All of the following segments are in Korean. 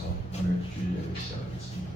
주셔서 오늘 주일예배 시작하겠습니다.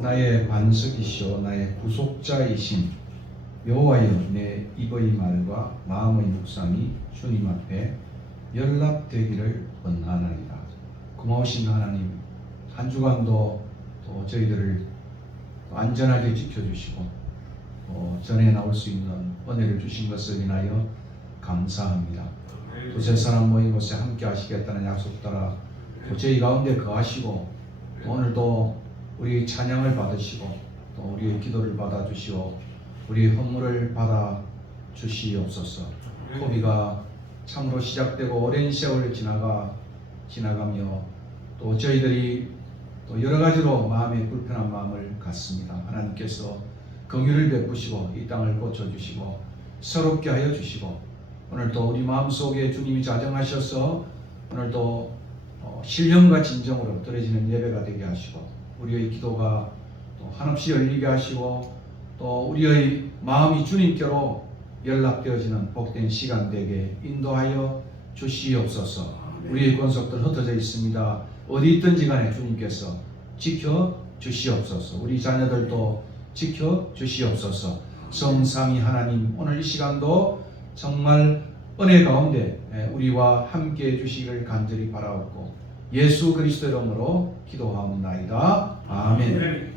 나의 반석이시오 나의 구속자이신 여호와여, 내 입의 말과 마음의 묵상이 주님 앞에 연락되기를 원하나이다. 고마우신 하나님, 한 주간도 또 저희들을 안전하게 지켜주시고 전에 나올 수 있는 은혜를 주신 것을 인하여 감사합니다. 두세 사람 모인 곳에 함께 하시겠다는 약속 따라 저희 가운데 거하시고 오늘도 우리 찬양을 받으시고 또 우리의 기도를 받아주시오 우리 헌물을 받아주시옵소서. 코비가 참으로 시작되고 오랜 세월을 지나가며 또 저희들이 또 여러 가지로 마음에 불편한 마음을 갖습니다. 하나님께서 긍휼을 베푸시고 이 땅을 고쳐주시고 새롭게 하여 주시고 오늘도 우리 마음속에 주님이 자정하셔서 오늘도 신령과 진정으로 드려지는 예배가 되게 하시고 우리의 기도가 또 한없이 열리게 하시고 또 우리의 마음이 주님께로 연락되어지는 복된 시간 되게 인도하여 주시옵소서. 우리의 권속들 흩어져 있습니다. 어디 있든지 간에 주님께서 지켜 주시옵소서. 우리 자녀들도 지켜 주시옵소서. 성삼위 하나님, 오늘 이 시간도 정말 은혜 가운데 우리와 함께 해주시기를 간절히 바라옵고 예수 그리스도 이름으로 기도하옵나이다. 아멘.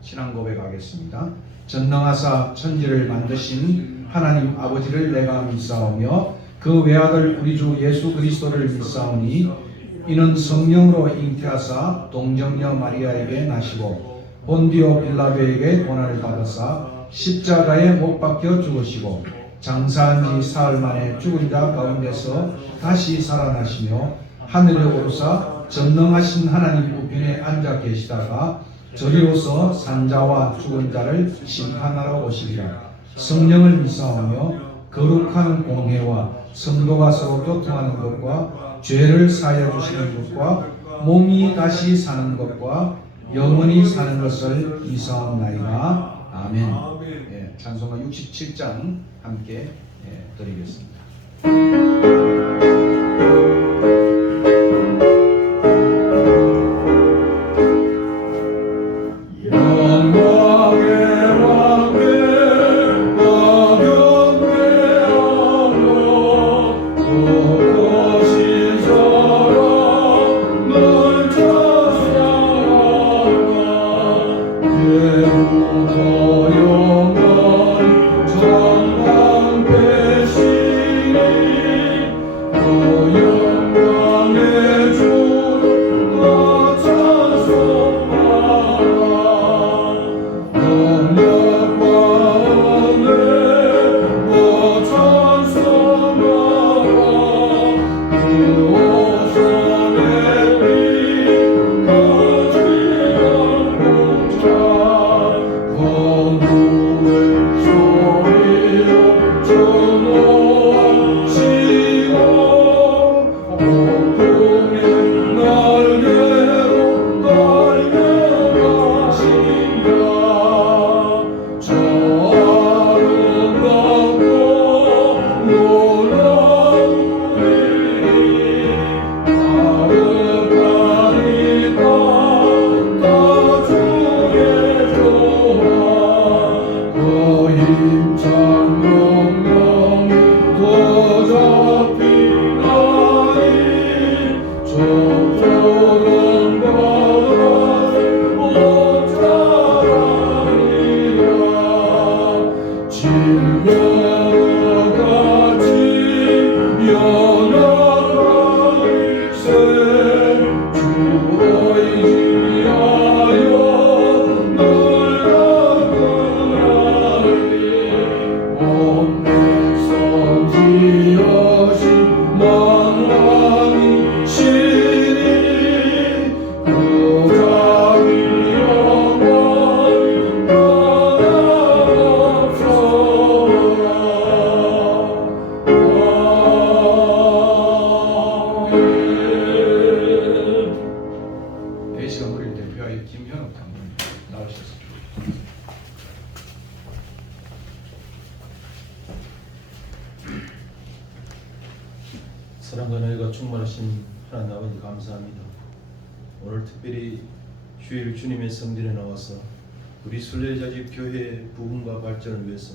신앙 고백하겠습니다. 전능하사 천지를 만드신 하나님 아버지를 내가 믿사오며 그 외아들 우리 주 예수 그리스도를 믿사오니 이는 성령으로 잉태하사 동정녀 마리아에게 나시고 본디오 빌라도에게 고난을 받으사 십자가에 못 박혀 죽으시고 장사한 지 사흘 만에 죽은 자 가운데서 다시 살아나시며 하늘에 오르사 전능하신 하나님 우편에 앉아 계시다가 저리로서 산자와 죽은 자를 심판하러 오시리라. 성령을 믿사오며 거룩한 공회와 성도가 서로 교통하는 것과 죄를 사하여 주시는 것과 몸이 다시 사는 것과 영원히 사는 것을 믿사옵나이다. 아멘. 찬송가 67장 함께 드리겠습니다. 영원 전방 대신이 한번 나오셔서 사랑과 너희가 충만하신 하나님 아버지 감사합니다. 오늘 특별히 주일 주님의 성전에 나와서 우리 순례자집 교회의 부흥과 발전을 위해서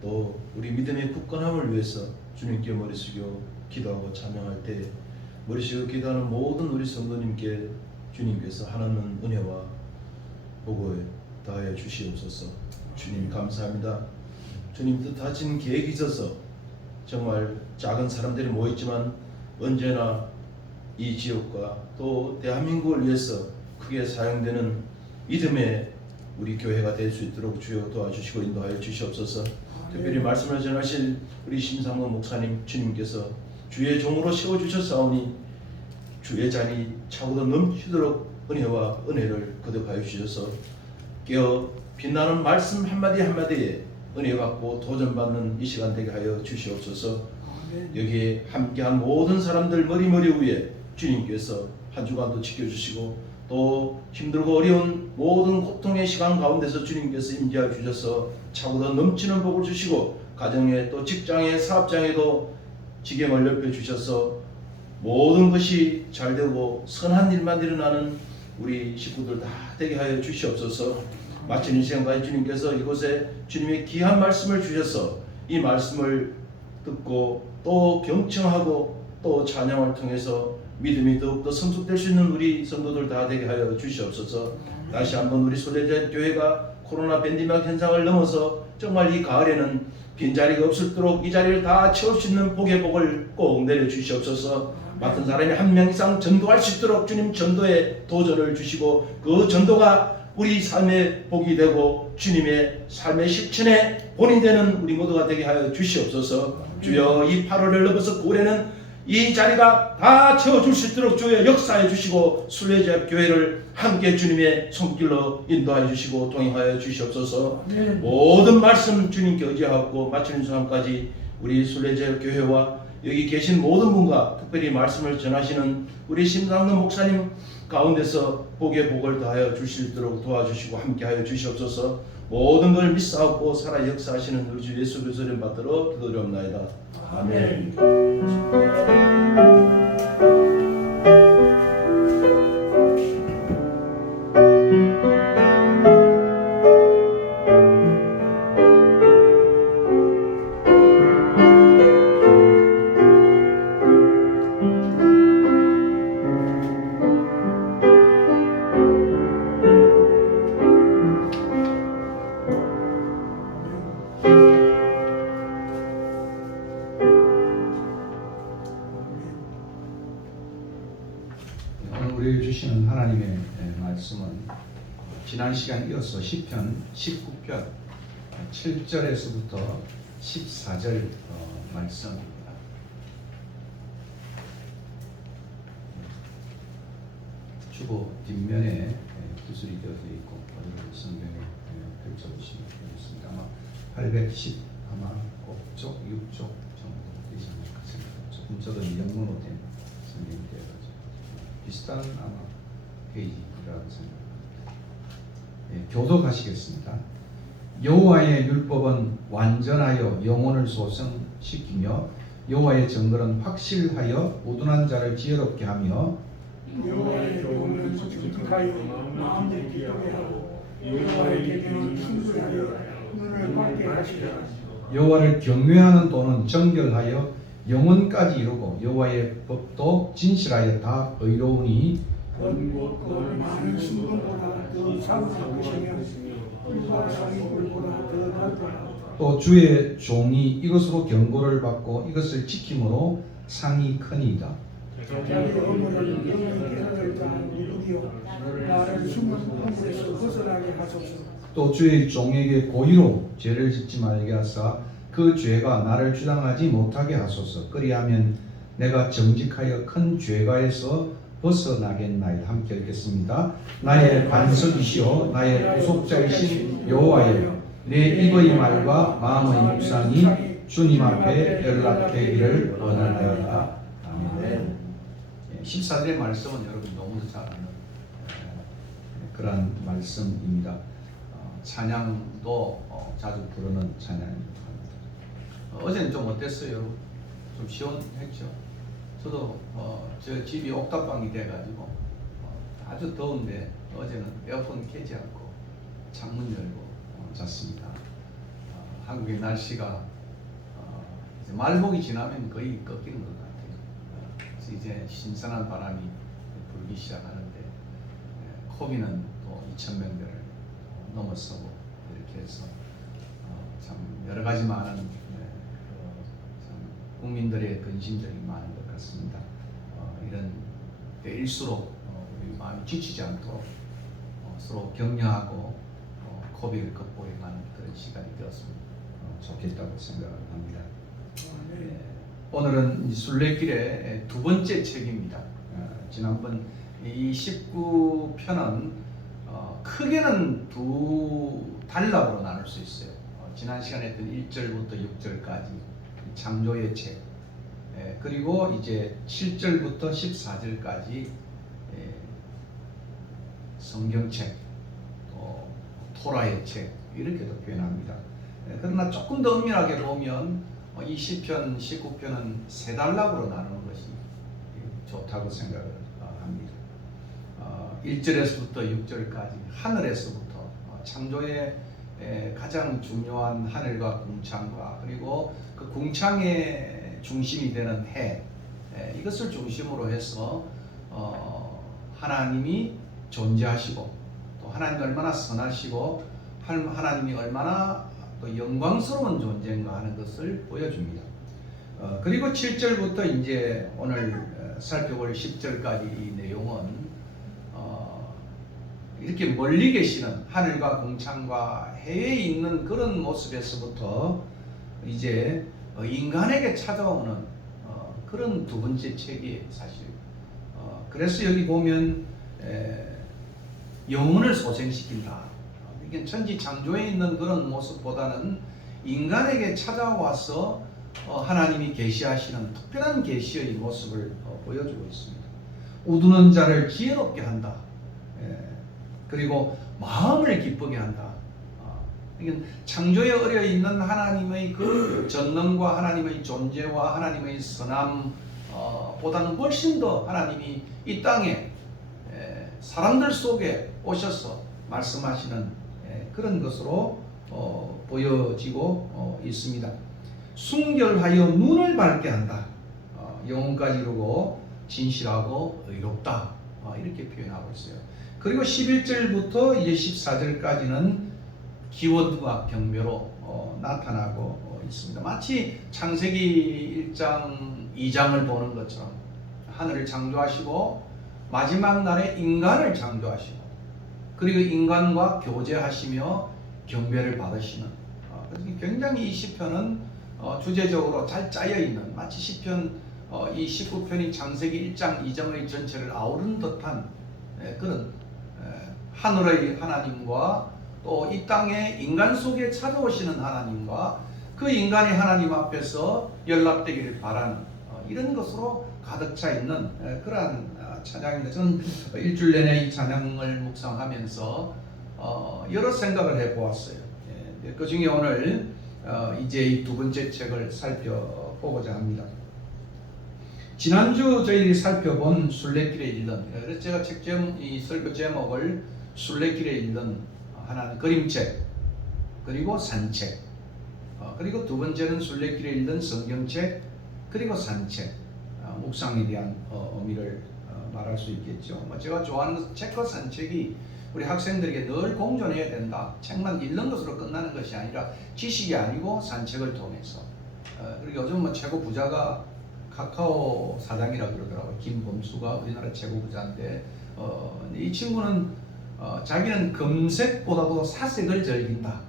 또 우리 믿음의 굳건함을 위해서 주님께 머리 숙여 기도하고 찬양할 때 머리 숙여 기도하는 모든 우리 성도님께 주님께서 하나님 은혜와 복을 다하여 주시옵소서. 주님 감사합니다. 주님 뜻하신 계획이 있어서 정말 작은 사람들이 모였지만 언제나 이 지역과 또 대한민국을 위해서 크게 사용되는 믿음의 우리 교회가 될 수 있도록 주여 도와주시고 인도하여 주시옵소서. 특별히 말씀을 전하실 우리 심상원 목사님 주님께서 주의 종으로 세워주셨사오니 주의 잔이 차고도 넘치도록 은혜와 은혜를 거듭하여 주셔서 깨어 빛나는 말씀 한마디 한마디에 은혜 받고 도전받는 이 시간 되게 하여 주시옵소서. 여기에 함께한 모든 사람들 머리 위에 주님께서 한 주간도 지켜주시고 또 힘들고 어려운 모든 고통의 시간 가운데서 주님께서 임재하여 주셔서 차고도 넘치는 복을 주시고 가정에 또 직장에 사업장에도 지경을 넓혀주셔서 모든 것이 잘되고 선한 일만 일어나는 우리 식구들 다 되게 하여 주시옵소서. 마치는 시간까지 주님께서 이곳에 주님의 귀한 말씀을 주셔서 이 말씀을 듣고 또 경청하고 또 찬양을 통해서 믿음이 더욱더 성숙될 수 있는 우리 성도들 다 되게 하여 주시옵소서. 다시 한번 우리 순례자 교회가 코로나 팬데믹 현상을 넘어서 정말 이 가을에는 빈자리가 없을도록 이 자리를 다 채울 수 있는 복의 복을 꼭 내려주시옵소서. 맡은 사람이 한 명 이상 전도할 수 있도록 주님 전도에 도전을 주시고 그 전도가 우리 삶의 복이 되고 주님의 삶의 실천의 본이 되는 우리 모두가 되게 하여 주시옵소서. 주여 이 8월을 넘어서 9월에는 이 자리가 다 채워줄 수 있도록 주여 역사해 주시고 순례자 교회를 함께 주님의 손길로 인도하여 주시고 동행하여 주시옵소서. 모든 말씀 주님께 의지하고 마치는 순간까지 우리 순례자 교회와 여기 계신 모든 분과 특별히 말씀을 전하시는 우리 심상근 목사님 가운데서 복의 복을 더하여 주실 수 있도록 도와주시고 함께하여 주시옵소서. 모든 걸 믿사옵고 살아 역사하시는 우리 주 예수 그리스도의 이름 받들어 기도드리옵나이다. 아멘. 우리에게 주시는 하나님의 말씀은 지난 시간 이어서 시편 19편 7절에서부터 14절 말씀입니다. 주보 뒷면에 기술이 되어져 있고 성경에 펼쳐보시면 되겠습니다. 아마 810 아마 꼭쪽 6쪽 정도 되지 않을까 생각합니다. 조금 저도 영문으로 된 성경이 되어가지고 비슷한 아마 페이지라고 생각합니다. 교독하시겠습니다. 여호와의 율법은 완전하여 영혼을 소성시키며 여호와의 정글은 확실하여 우둔한 자를 지혜롭게 하며 여호와의 교훈은 정직하여 마음을 기쁘게 하고 여호와의 계명은 순수하여 눈을 밝게 하시라. 여호와를 경외하는 도는 정결하여 영혼까지 이루고 여호와의 법도 진실하여 다 의로우니 건 많은 신분보다 더 사고한 것이며 꿀과 사기꿀보다 더 넓다. 또 주의 종이 이것으로 경고를 받고 이것을 지킴으로 상이 크니이다. 자기 어머니를 너희 깨달을 자 누구디요 나를 숨은 허물에서 벗어나게 하소서. 또 주의 종에게 고의로 죄를 짓지 말게 하사 그 죄가 나를 주장하지 못하게 하소서. 그리하면 내가 정직하여 큰 죄가에서 벗어나겠나이다. 함께 읽겠습니다. 나의 반석이시오 나의 구속자이신 여호와여 내 입의 말과 마음의 묵상이 주님 앞에 연락되기를 원하나이다. 아멘. 14절의 말씀은 여러분 너무도 잘 아는 그러한 말씀입니다. 찬양도 자주 부르는 찬양입니다. 어제는 좀 어땠어요? 좀 시원했죠? 저도 저 집이 옥탑방이 돼가지고 아주 더운데 어제는 에어컨 켜지 않고 창문 열고 잤습니다. 한국의 날씨가 이제 말복이 지나면 거의 꺾이는 것 같아요. 그래서 이제 신선한 바람이 불기 시작하는데 코비는 또 2,000명대를 넘어서고 이렇게 해서 참 여러 가지 많은 참 국민들의 근심들이 많은 것 같습니다. 이런 때일수록 우리 마음이 지치지 않도록 서로 격려하고 코비를 극복해가는 그런 시간이 되었으면 좋겠다고 생각을 합니다. 오늘은 순례길의 두 번째 책입니다. 지난번 이 19편은 크게는 두 단락으로 나눌 수 있어요. 지난 시간에 했던 1절부터 6절까지 창조의 책, 그리고 이제 7절부터 14절까지 성경책, 또 토라의 책 이렇게도 표현합니다. 그러나 조금 더 엄밀하게 보면 이 시편, 19편은 세 단락으로 나누는 것이 좋다고 생각을 합니다. 1절에서부터 6절까지 하늘에서부터 창조의 가장 중요한 하늘과 궁창과 그리고 그 궁창의 중심이 되는 해, 이것을 중심으로 해서 하나님이 존재하시고 또 하나님이 얼마나 선하시고 하나님이 얼마나 또 영광스러운 존재인가 하는 것을 보여줍니다. 그리고 7절부터 이제 오늘 살펴볼 10절까지 이 내용은 이렇게 멀리 계시는 하늘과 궁창과 해에 있는 그런 모습에서부터 이제 인간에게 찾아오는 그런 두 번째 책이에요, 사실. 그래서 여기 보면 영혼을 소생시킨다. 이게 천지 창조에 있는 그런 모습보다는 인간에게 찾아와서 하나님이 계시하시는 특별한 계시의 모습을 보여주고 있습니다. 우두는 자를 지혜롭게 한다. 그리고 마음을 기쁘게 한다. 이건 창조에 어려 있는 하나님의 그 전능과 하나님의 존재와 하나님의 선함 보다는 훨씬 더 하나님이 이 땅에 사람들 속에 오셔서 말씀하시는 그런 것으로 보여지고 있습니다. 순결하여 눈을 밝게 한다. 영혼까지 이루고 진실하고 의롭다. 이렇게 표현하고 있어요. 그리고 11절부터 이제 14절까지는 기원과 경배로 나타나고 있습니다. 마치 창세기 1장 2장을 보는 것처럼 하늘을 창조하시고 마지막 날에 인간을 창조하시고 그리고 인간과 교제하시며 경배를 받으시는, 그래서 굉장히 이 시편은 주제적으로 잘 짜여 있는, 마치 시편 이 19편이 창세기 1장 2장의 전체를 아우르는 듯한 그런 하늘의 하나님과 또 이 땅에 인간 속에 찾아오시는 하나님과 그 인간이 하나님 앞에서 연락되기를 바라는 이런 것으로 가득 차 있는 그러한 찬양입니다. 저는 일주일 내내 이 찬양을 묵상하면서 여러 생각을 해보았어요. 그 중에 오늘 이제 이 두 번째 책을 살펴보고자 합니다. 지난주 저희들이 살펴본 순례길에 읽는, 그래서 제가 이 설교 제목을 순례길에 읽는 하나는 그림책, 그리고 산책, 그리고 두 번째는 순례길에 읽는 성경책, 그리고 산책, 묵상에 대한 의미를 말할 수 있겠죠. 제가 좋아하는 책과 산책이 우리 학생들에게 늘 공존해야 된다. 책만 읽는 것으로 끝나는 것이 아니라 지식이 아니고 산책을 통해서. 그리고 요즘 최고 부자가 카카오 사장이라고 그러더라고요. 김범수가 우리나라 최고 부자인데 이 친구는 자기는 검색보다도 사색을 즐긴다.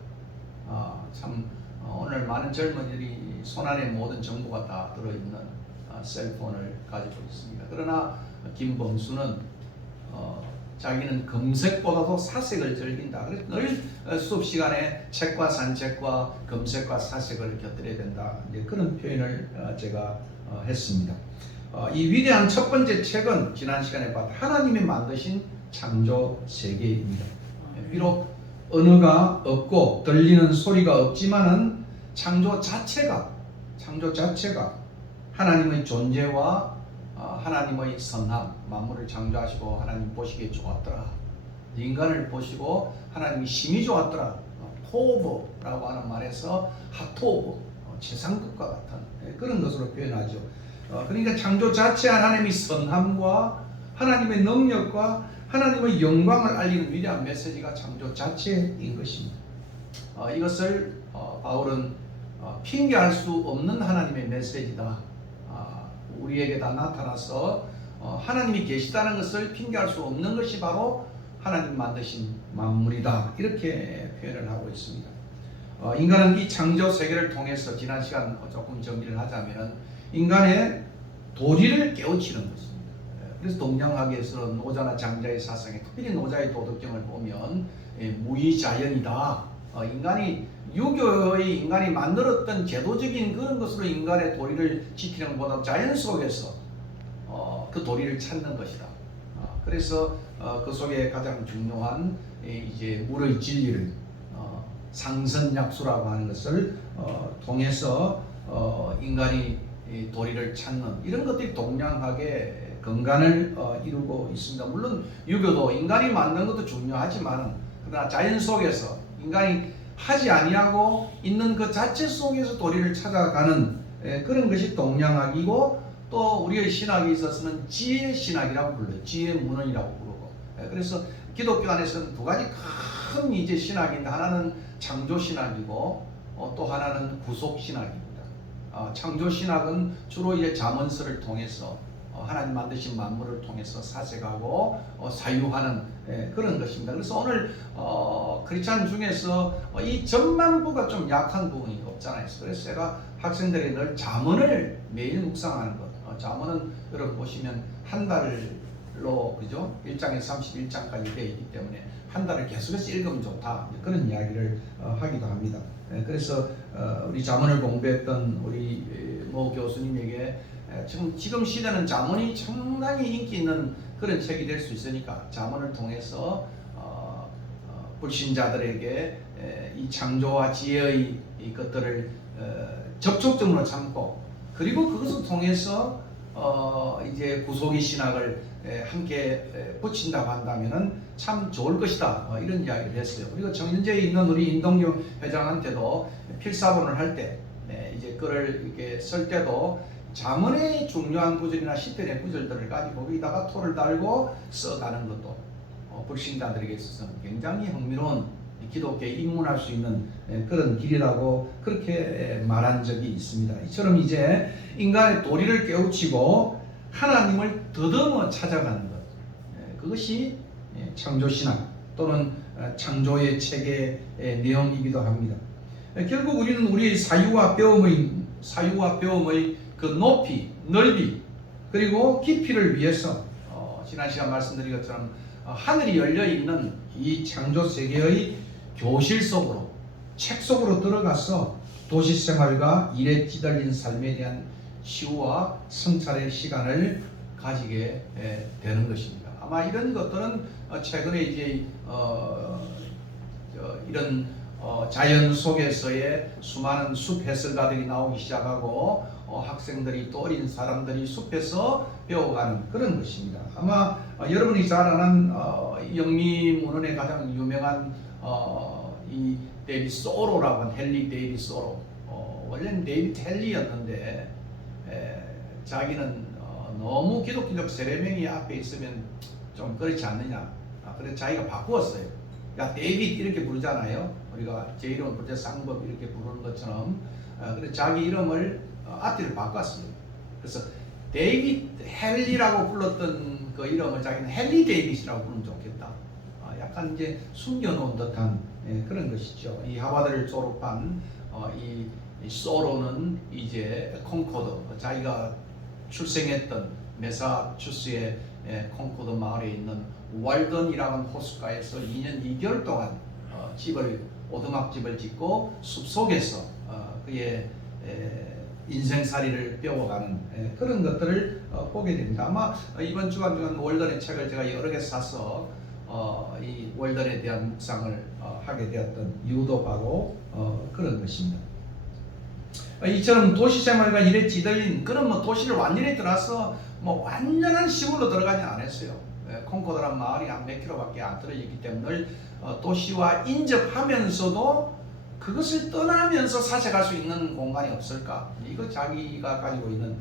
참 오늘 많은 젊은이들이 손안에 모든 정보가 다 들어있는 셀폰을 가지고 있습니다. 그러나 김범수는 자기는 검색보다도 사색을 즐긴다. 그래서 늘 수업 시간에 책과 산책과 검색과 사색을 곁들여야 된다. 이제 그런 표현을 제가 했습니다. 이 위대한 첫 번째 책은 지난 시간에 봤던 하나님이 만드신 창조 세계입니다. 비록 언어가 없고 들리는 소리가 없지만은 창조 자체가 하나님의 존재와 하나님의 선함, 만물을 창조하시고 하나님 보시기에 좋았더라. 인간을 보시고 하나님이 심히 좋았더라. 토브라고 하는 말에서 하토브, 최상급과 같은 그런 것으로 표현하죠. 그러니까 창조 자체 하나님의 선함과 하나님의 능력과 하나님의 영광을 알리는 위대한 메시지가 창조 자체인 것입니다. 이것을 바울은 핑계할 수 없는 하나님의 메시지다. 우리에게 다 나타나서 하나님이 계시다는 것을 핑계할 수 없는 것이 바로 하나님 만드신 만물이다. 이렇게 표현을 하고 있습니다. 인간은 이 창조 세계를 통해서 지난 시간 조금 정리를 하자면 인간의 도리를 깨우치는 것입니다. 그래서 동양학에서 노자나 장자의 사상에 특별히 노자의 도덕경을 보면 무의자연이다. 인간이 유교의 인간이 만들었던 제도적인 그런 것으로 인간의 도리를 지키는 것보다 자연 속에서 그 도리를 찾는 것이다. 그래서 그 속에 가장 중요한 이제 물의 진리를 상선약수라고 하는 것을 통해서 인간이 도리를 찾는 이런 것들이 동양학의 근간을 이루고 있습니다. 물론 유교도 인간이 만든 것도 중요하지만 그러나 자연 속에서 인간이 하지 아니하고 있는 그 자체 속에서 도리를 찾아가는 그런 것이 동양학이고 또 우리의 신학에 있어서는 지혜 신학이라고 불러요. 지혜 문헌이라고 부르고. 그래서 기독교 안에서는 두 가지 큰 이제 신학인데 하나는 창조 신학이고 또 하나는 구속 신학입니다. 창조 신학은 주로 이제 잠언서를 통해서 하나님 만드신 만물을 통해서 사색하고 사유하는 그런 것입니다. 그래서 오늘 크리스찬 중에서 이 전반부가 좀 약한 부분이 없잖아요. 그래서 제가 학생들이 늘 잠언을 매일 묵상하는 것. 잠언은 여러분 보시면 한 달로 그죠? 1장에서 31장까지 되어 있기 때문에 한 달을 계속해서 읽으면 좋다. 그런 이야기를 하기도 합니다. 그래서 우리 잠언을 공부했던 우리 모 교수님에게 지금 시대는 잠언이 상당히 인기 있는 그런 책이 될 수 있으니까 잠언을 통해서 불신자들에게 이 창조와 지혜의 이 것들을 접촉점으로 삼고 그리고 그것을 통해서 이제 구속의 신학을 함께 붙인다고 한다면은 참 좋을 것이다. 이런 이야기를 했어요. 그리고 정일제에 있는 우리 인동경 회장한테도 필사본을 할 때 이제 글을 이렇게 쓸 때도 잠언의 중요한 구절이나 시편의 구절들을 가지고 거기다가 토를 달고 써가는 것도 불신자들에게 있어서는 굉장히 흥미로운 기독교에 입문할 수 있는 그런 길이라고 그렇게 말한 적이 있습니다. 이처럼 이제 인간의 도리를 깨우치고 하나님을 더듬어 찾아가는 것, 그것이 창조신학 또는 창조의 체계의 내용이기도 합니다. 결국 우리는 우리의 사유와 배움의 그 높이, 넓이 그리고 깊이를 위해서 지난 시간 말씀드린 것처럼 하늘이 열려 있는 이 창조 세계의 교실 속으로 책 속으로 들어가서 도시 생활과 일에 찌들린 삶에 대한 치유와 성찰의 시간을 가지게 되는 것입니다. 아마 이런 것들은 최근에 이제 이런 자연 속에서의 수많은 숲 해설가들이 나오기 시작하고 학생들이 또 어린 사람들이 숲에서 배워가는 그런 것입니다. 아마 여러분이 잘 아는 영미 문헌의 가장 유명한 이 데이빗 소로라고 하는 헨리 데이빗 소로, 원래는 데이빗 헨리였는데 자기는 너무 기독교적 세례명이 앞에 있으면 좀 그렇지 않느냐, 그래서 자기가 바꾸었어요. 야 데이빗 이렇게 부르잖아요. 우리가 제 이름을 부를 때 쌍법 이렇게 부르는 것처럼 그래서 자기 이름을 앞뒤를 바꿨습니다. 그래서 데이빗 헨리라고 불렀던 그 이름을 자기는 헨리 데이빗이라고 부르면 좋겠다. 약간 이제 숨겨놓은 듯한 그런 것이죠. 이 하버드를 졸업한 이 소로는 이제 콩코드, 자기가 출생했던 매사추스의 콩코드 마을에 있는 월던이라는 호숫가에서 2년 2개월 동안 오두막집을 짓고 숲속에서 그의 인생살이를 배워가는 그런 것들을 보게 됩니다. 아마 이번 주간 월던의 책을 제가 여러 개 사서 이 월든에 대한 묵상을 하게 되었던 이유도 바로 그런 것입니다. 이처럼 도시 생활과 일에 찌들린 그런 도시를 완전히 들어서 완전한 시골로 들어가지 않았어요. 콩코드란 마을이 한 몇 킬로밖에 안 떨어지기 때문에 늘 도시와 인접하면서도 그것을 떠나면서 사색할 수 있는 공간이 없을까? 이거 자기가 가지고 있는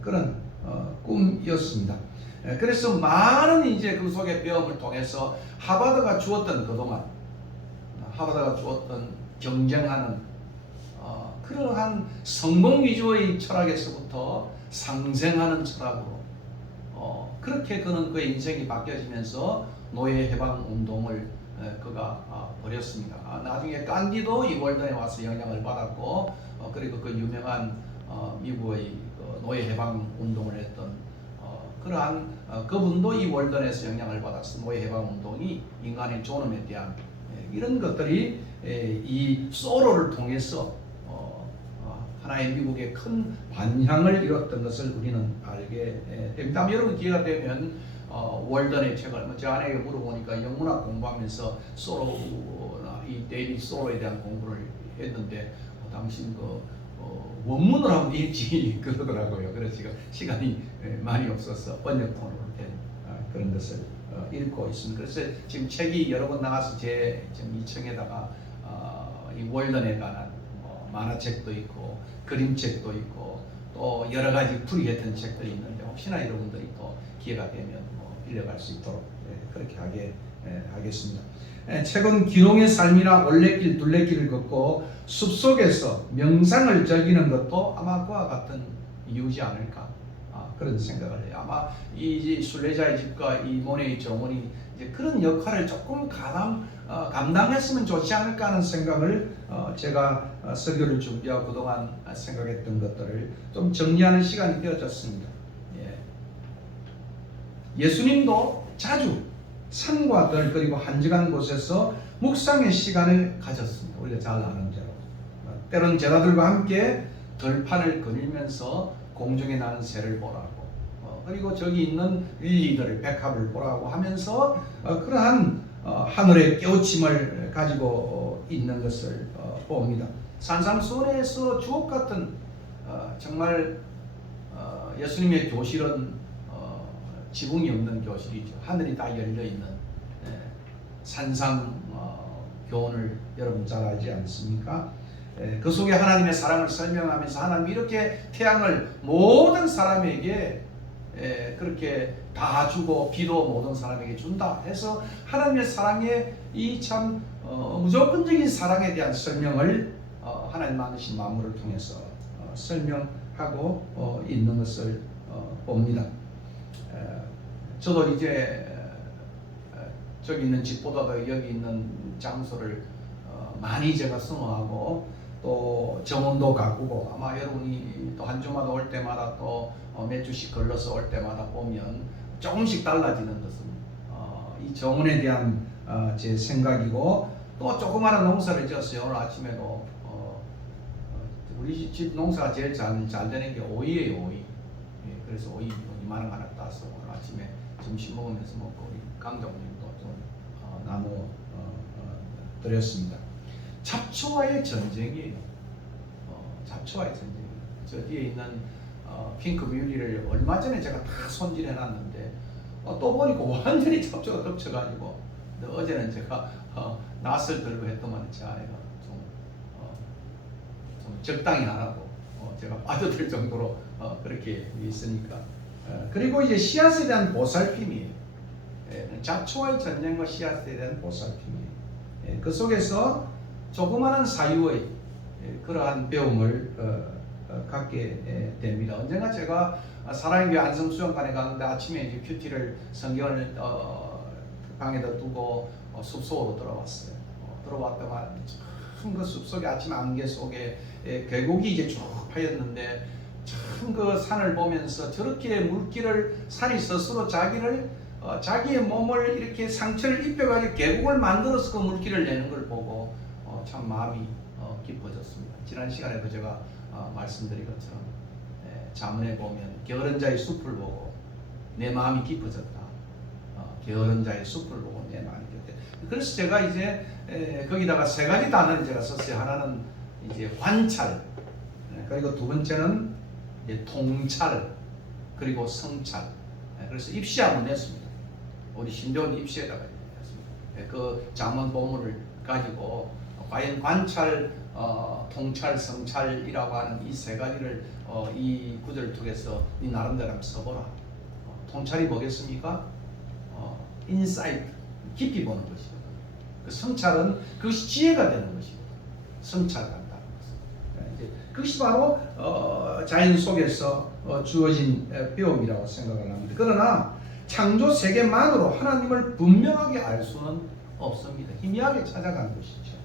그런 꿈이었습니다. 그래서 많은 이제 그 속의 배움을 통해서 하버드가 주었던 그동안 하버드가 주었던 경쟁하는 그러한 성공 위주의 철학에서부터 상생하는 철학으로 그렇게 그는 그의 인생이 바뀌어지면서 노예 해방 운동을 그가 벌였습니다. 나중에 간디도 이 월든에 와서 영향을 받았고 그리고 그 유명한 미국의 그 노예 해방 운동을 했던 그러한 그분도 이 월든에서 영향을 받았어. 노예 해방 운동이 인간의 존엄에 대한 이런 것들이 이 소로를 통해서 하나의 미국의 큰 반향을 이뤘던 것을 우리는 알게 됩니다. 여러분 기회가 되면 월든의 책을 제 아내에게 물어보니까 영문학 공부하면서 소로 이 데이비드 소로에 대한 공부를 했는데 당신 그 원문을 한번 읽지 그러더라고요. 그래서 제가 시간이 많이 없어서 번역본으로 된 그런 것을 읽고 있습니다. 그래서 지금 책이 여러 번 나가서 제 지금 2층에다가 이 월든에 관한 만화책도 있고 그림책도 있고 또 여러 가지 풀이 같은 책들이 있는데 혹시나 여러분들이 또 기회가 되면 빌려갈 수 있도록 그렇게 하겠습니다. 책은 기농의 삶이나 올레길 둘레길을 걷고 숲속에서 명상을 즐기는 것도 아마 그와 같은 이유지 않을까 그런 생각을 해요. 아마 이 순례자의 집과 이 모네의 정원이 이제 그런 역할을 조금 감당했으면 좋지 않을까 하는 생각을 제가 설교를 준비하고 그동안 생각했던 것들을 좀 정리하는 시간이 되어졌습니다. 예수님도 자주 산과 들 그리고 한적한 곳에서 묵상의 시간을 가졌습니다. 우리가 잘 아는 대로 때론 제자들과 함께 들판을 거닐면서 공중에 나는 새를 보라고 그리고 저기 있는 릴리들을 백합을 보라고 하면서 그러한 하늘의 깨우침을 가지고 있는 것을 봅니다. 산상수훈에서 주옥 같은 정말 예수님의 교실은 지붕이 없는 교실이죠. 하늘이 다 열려 있는 산상 교훈을 여러분 잘 알지 않습니까? 그 속에 하나님의 사랑을 설명하면서 하나님이 이렇게 태양을 모든 사람에게 그렇게 다 주고 비도 모든 사람에게 준다 해서 하나님의 사랑의 이 참 무조건적인 사랑에 대한 설명을 하나님 만드신 만물을 통해서 설명하고 있는 것을 봅니다. 저도 이제 저기 있는 집보다도 여기 있는 장소를 많이 제가 선호하고 또 정원도 가꾸고 아마 여러분이 또 한 주마다 올 때마다 또 몇 주씩 걸러서 올 때마다 보면 조금씩 달라지는 것은 이 정원에 대한 제 생각이고 또 조그마한 농사를 지었어요. 오늘 아침에도 우리 집 농사가 제일 잘 되는 게 오이예요. 오이. 그래서 오이 2만 원 하나 따서 오늘 아침에 점심 먹으면서 먹고 우리 강정님도 좀 나누어 드렸습니다. 잡초와의 전쟁이에요. 잡초와의 전쟁이에요. 저 뒤에 있는 핑크 뮬리를 얼마 전에 제가 다 손질해 놨는데 또 보니까 완전히 잡초가 덮쳐가지고 어제는 제가 낫을 들고 했더만 제 아이가 좀 적당히 안 하고 제가 빠져들 정도로 그렇게 있으니까 그리고 이제 씨앗에 대한 보살핌이에요. 잡초와의 전쟁과 씨앗에 대한 보살핌이에요. 그 속에서 조그마한 사유의 그러한 배움을 갖게 됩니다. 언젠가 제가 사랑의 교회 안성수영관에 가는데 아침에 이제 큐티를 성경을 방에다 두고 숲속으로 들어왔어요. 들어왔다가 참 그 숲속에 아침 안개 속에 계곡이 이제 쭉 파였는데 참 그 산을 보면서 저렇게 물길을 산이 스스로 자기의 몸을 이렇게 상처를 입혀가지고 계곡을 만들어서 그 물길을 내는 걸 보고 참 마음이 깊어졌습니다. 지난 시간에도 제가 말씀드린 것처럼 자문에 보면 게으른 자의 숲을 보고 내 마음이 깊어졌다. 게으른 자의 숲을 보고 내 마음이 곁에. 그래서 제가 이제 거기다가 세 가지 단어를 제가 썼어요. 하나는 이제 관찰, 그리고 두 번째는 이제 통찰, 그리고 성찰. 그래서 입시하고 냈습니다. 우리 신조는 입시에다가 냈습니다. 그 잠언 본문을 가지고 과연 관찰, 통찰, 성찰이라고 하는 이 세 가지를 이 구절을 통해서 이 나름대로 한번 써보라. 통찰이 뭐겠습니까? 인사이트, 깊이 보는 것이거든. 그 성찰은 그것이 지혜가 되는 것이거든. 성찰한다는 것은. 그것이 바로 자연 속에서 주어진 배움이라고 생각을 합니다. 그러나 창조 세계만으로 하나님을 분명하게 알 수는 없습니다. 희미하게 찾아간 것이죠.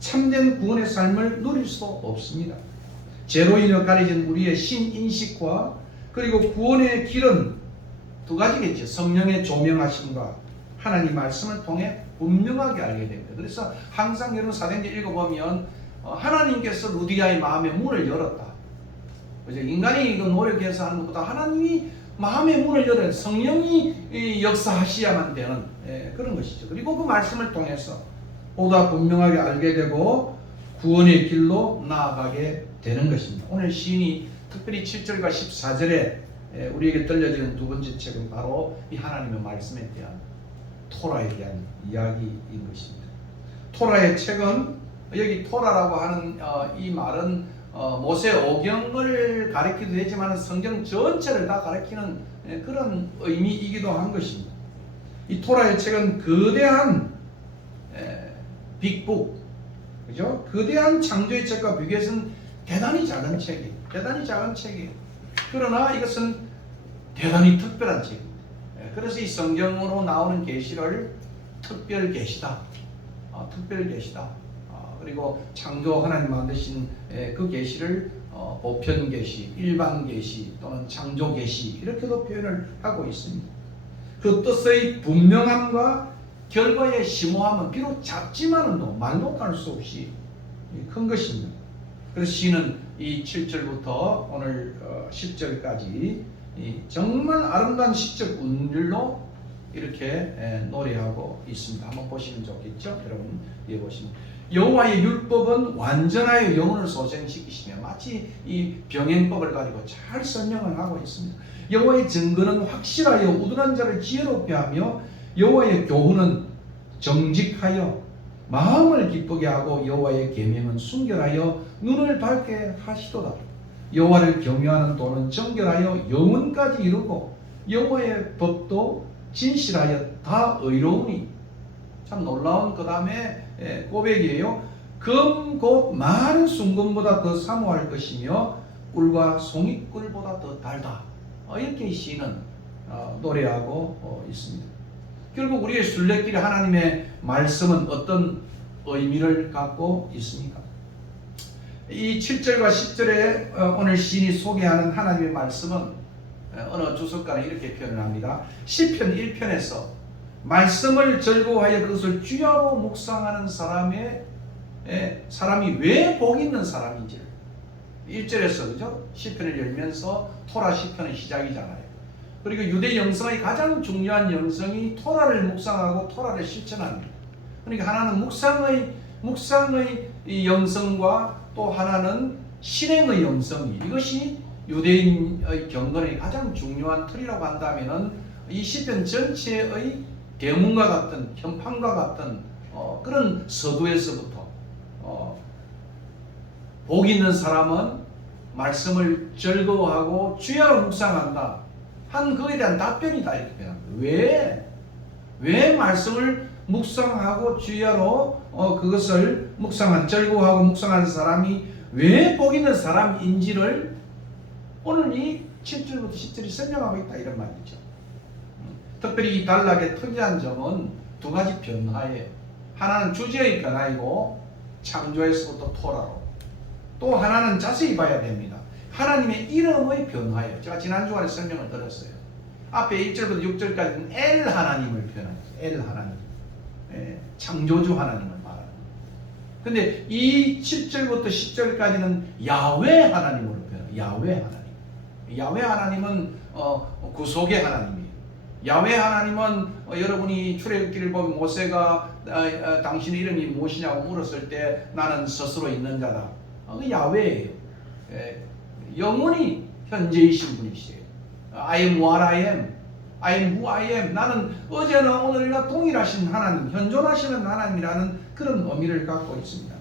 참된 구원의 삶을 누릴 수 없습니다. 죄로 인해 가려진 우리의 신인식과 그리고 구원의 길은 두 가지겠죠. 성령의 조명하심과 하나님 말씀을 통해 분명하게 알게 됩니다. 그래서 항상 여러분 사도행전 읽어보면 하나님께서 루디아의 마음의 문을 열었다. 그죠? 인간이 이거 노력해서 하는 것보다 하나님이 마음의 문을 열어 성령이 역사하셔야만 되는 그런 것이죠. 그리고 그 말씀을 통해서 보다 분명하게 알게 되고 구원의 길로 나아가게 되는 것입니다. 오늘 시인이 특별히 7절과 14절에 우리에게 들려지는 두 번째 책은 바로 이 하나님의 말씀에 대한 토라에 대한 이야기인 것입니다. 토라의 책은 여기 토라라고 하는 이 말은 모세 오경을 가리키기도 되지만 성경 전체를 다 가리키는 그런 의미이기도 한 것입니다. 이 토라의 책은 거대한 빅북, 그죠? 거대한 창조의 책과 비교해서는 대단히 작은 책이에요. 대단히 작은 책이에요. 그러나 이것은 대단히 특별한 책입니다. 그래서 이 성경으로 나오는 계시를 특별 계시다, 특별 계시다. 그리고 창조 하나님 만드신 그 계시를 보편 계시, 일반 계시 또는 창조 계시 이렇게도 표현을 하고 있습니다. 그 뜻의 분명함과 결과의 심오함은 비록 작지만은 말로 할 수 없이 큰 것입니다. 그래서 시는 이 7절부터 오늘 10절까지 정말 아름다운 시적 운율로 이렇게 노래하고 있습니다. 한번 보시면 좋겠죠? 여러분 예 보시면 여호와의 율법은 완전하여 영혼을 소생시키시며 마치 이 병행법을 가지고 잘 설명을 하고 있습니다. 여호와의 증거는 확실하여 우둔한 자를 지혜롭게 하며 여호와의 교훈은 정직하여 마음을 기쁘게 하고 여호와의 계명은 순결하여 눈을 밝게 하시도다. 여호와를 경외하는 도는 정결하여 영혼까지 이루고 여호와의 법도 진실하여 다 의로우니. 참 놀라운 그 다음에 고백이에요. 금 곧 많은 순금보다 더 사모할 것이며 꿀과 송이꿀보다 더 달다. 이렇게 이 시인은 노래하고 있습니다. 결국 우리의 순례길에 하나님의 말씀은 어떤 의미를 갖고 있습니까? 이 7절과 10절에 오늘 시인이 소개하는 하나님의 말씀은 어느 주석가는 이렇게 표현을 합니다. 시편 1편에서 말씀을 즐거워하여 그것을 주야로 묵상하는 사람이 왜 복 있는 사람인지를 1절에서 그죠? 시편을 열면서 토라 시편의 시작이잖아요. 그리고 유대 영성의 가장 중요한 영성이 토라를 묵상하고 토라를 실천합니다. 그러니까 하나는 묵상의 이 영성과 또 하나는 실행의 영성이 이것이 유대인의 경건의 가장 중요한 틀이라고 한다면은 이 시편 전체의 대문과 같은 현판과 같은 그런 서두에서부터 복 있는 사람은 말씀을 즐거워하고 주야로 묵상한다 한 그에 대한 답변이다 이렇게 표현합니다. 왜 말씀을 묵상하고 주야로 그것을 즐거워하고 묵상하는 사람이 왜 복 있는 사람인지를 오늘 이 7절부터 10절이 설명하고 있다 이런 말이죠. 특별히 이 단락의 특이한 점은 두 가지 변화예요. 하나는 주제의 변화이고 창조에서부터 토라로, 또 하나는 자세히 봐야 됩니다. 하나님의 이름의 변화예요. 제가 지난 주간에 설명을 드렸어요. 앞에 1절부터 6절까지는 엘 하나님을 표현합니다. 엘 하나님, 창조주 하나님을 말합니다. 근데 이 7절부터 10절까지는 야훼 하나님으로 표현합니다. 야훼 하나님. 야훼 하나님은 구속의 하나님이에요. 야훼 하나님은 여러분이 출애굽기를 보면 모세가 당신의 이름이 무엇이냐고 물었을 때 나는 스스로 있는 자다. 그 야훼예요. 영원히 현재이신 분이시에요. I am what I am. I am who I am. 나는 어제나 오늘이나 동일하신 하나님, 현존하시는 하나님이라는 그런 의미를 갖고 있습니다.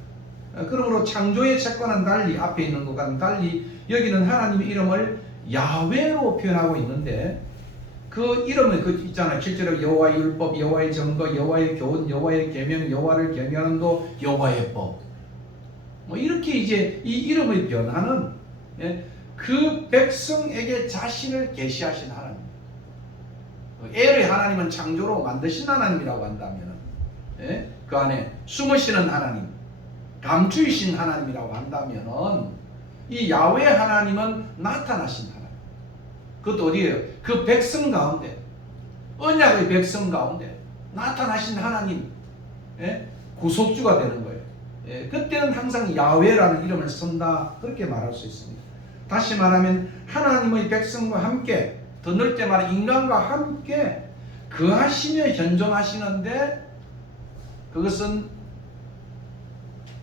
그러므로 창조의 책과는 달리, 앞에 있는 것과는 달리 여기는 하나님의 이름을 야훼로 표현하고 있는데, 그 이름은 그 있잖아요. 실제로 여호와의 율법, 여호와의 증거, 여호와의 교훈, 여호와의 계명, 여호와를 경외하는도 여호와의 법. 뭐 이렇게 이제 이 이름의 변화는 그 백성에게 자신을 계시하신 하나님. 엘의 하나님은 창조로 만드신 하나님이라고 한다면, 그 안에 숨으시는 하나님, 감추이신 하나님이라고 한다면, 이 야훼 하나님은 나타나신 하나님. 그것도 어디예요? 그 백성 가운데, 언약의 백성 가운데 나타나신 하나님, 구속주가 되는 거예요. 그때는 항상 야훼라는 이름을 쓴다, 그렇게 말할 수 있습니다. 다시 말하면 하나님의 백성과 함께, 더 넓게 말하면 인간과 함께 거하시며 현존하시는데, 그것은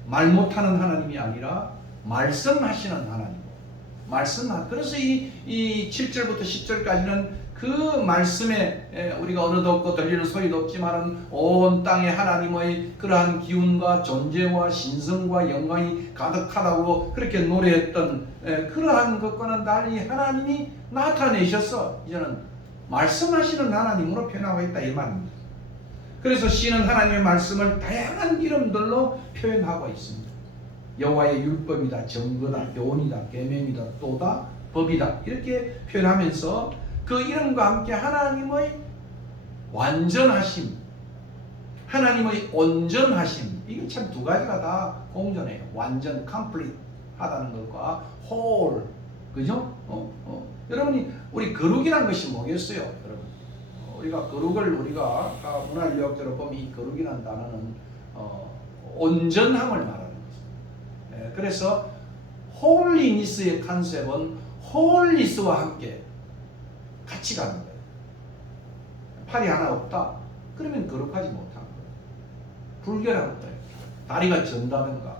말 못하는 하나님이 아니라 말씀하시는 하나님이고, 그래서 이 7절부터 10절까지는 그 말씀에 우리가 언어도 없고 들리는 소리도 없지만은 온 땅에 하나님의 그러한 기운과 존재와 신성과 영광이 가득하다고 그렇게 노래했던 그러한 것과는 달리 하나님이 나타내셔서 이제는 말씀하시는 하나님으로 표현하고 있다, 이 말입니다. 그래서 시는 하나님의 말씀을 다양한 이름들로 표현하고 있습니다. 여호와의 율법이다, 증거다, 교훈이다, 계명이다, 또다, 법이다, 이렇게 표현하면서 그 이름과 함께 하나님의 완전하심, 하나님의 온전하심, 이게 참 두 가지가 다 공존해요. 완전, complete 하다는 것과 whole, 그죠? 여러분이 우리 거룩이란 것이 뭐겠어요, 여러분? 우리가 거룩을 우리가 문화인류학적으로 보면 이 거룩이라는 단어는 온전함을 말하는 것입니다. 그래서 홀리니스의 컨셉은 홀리스와 함께 같이 가는 거예요. 팔이 하나 없다? 그러면 거룩하지 못한 거예요. 불결한 거예요. 다리가 전다든가,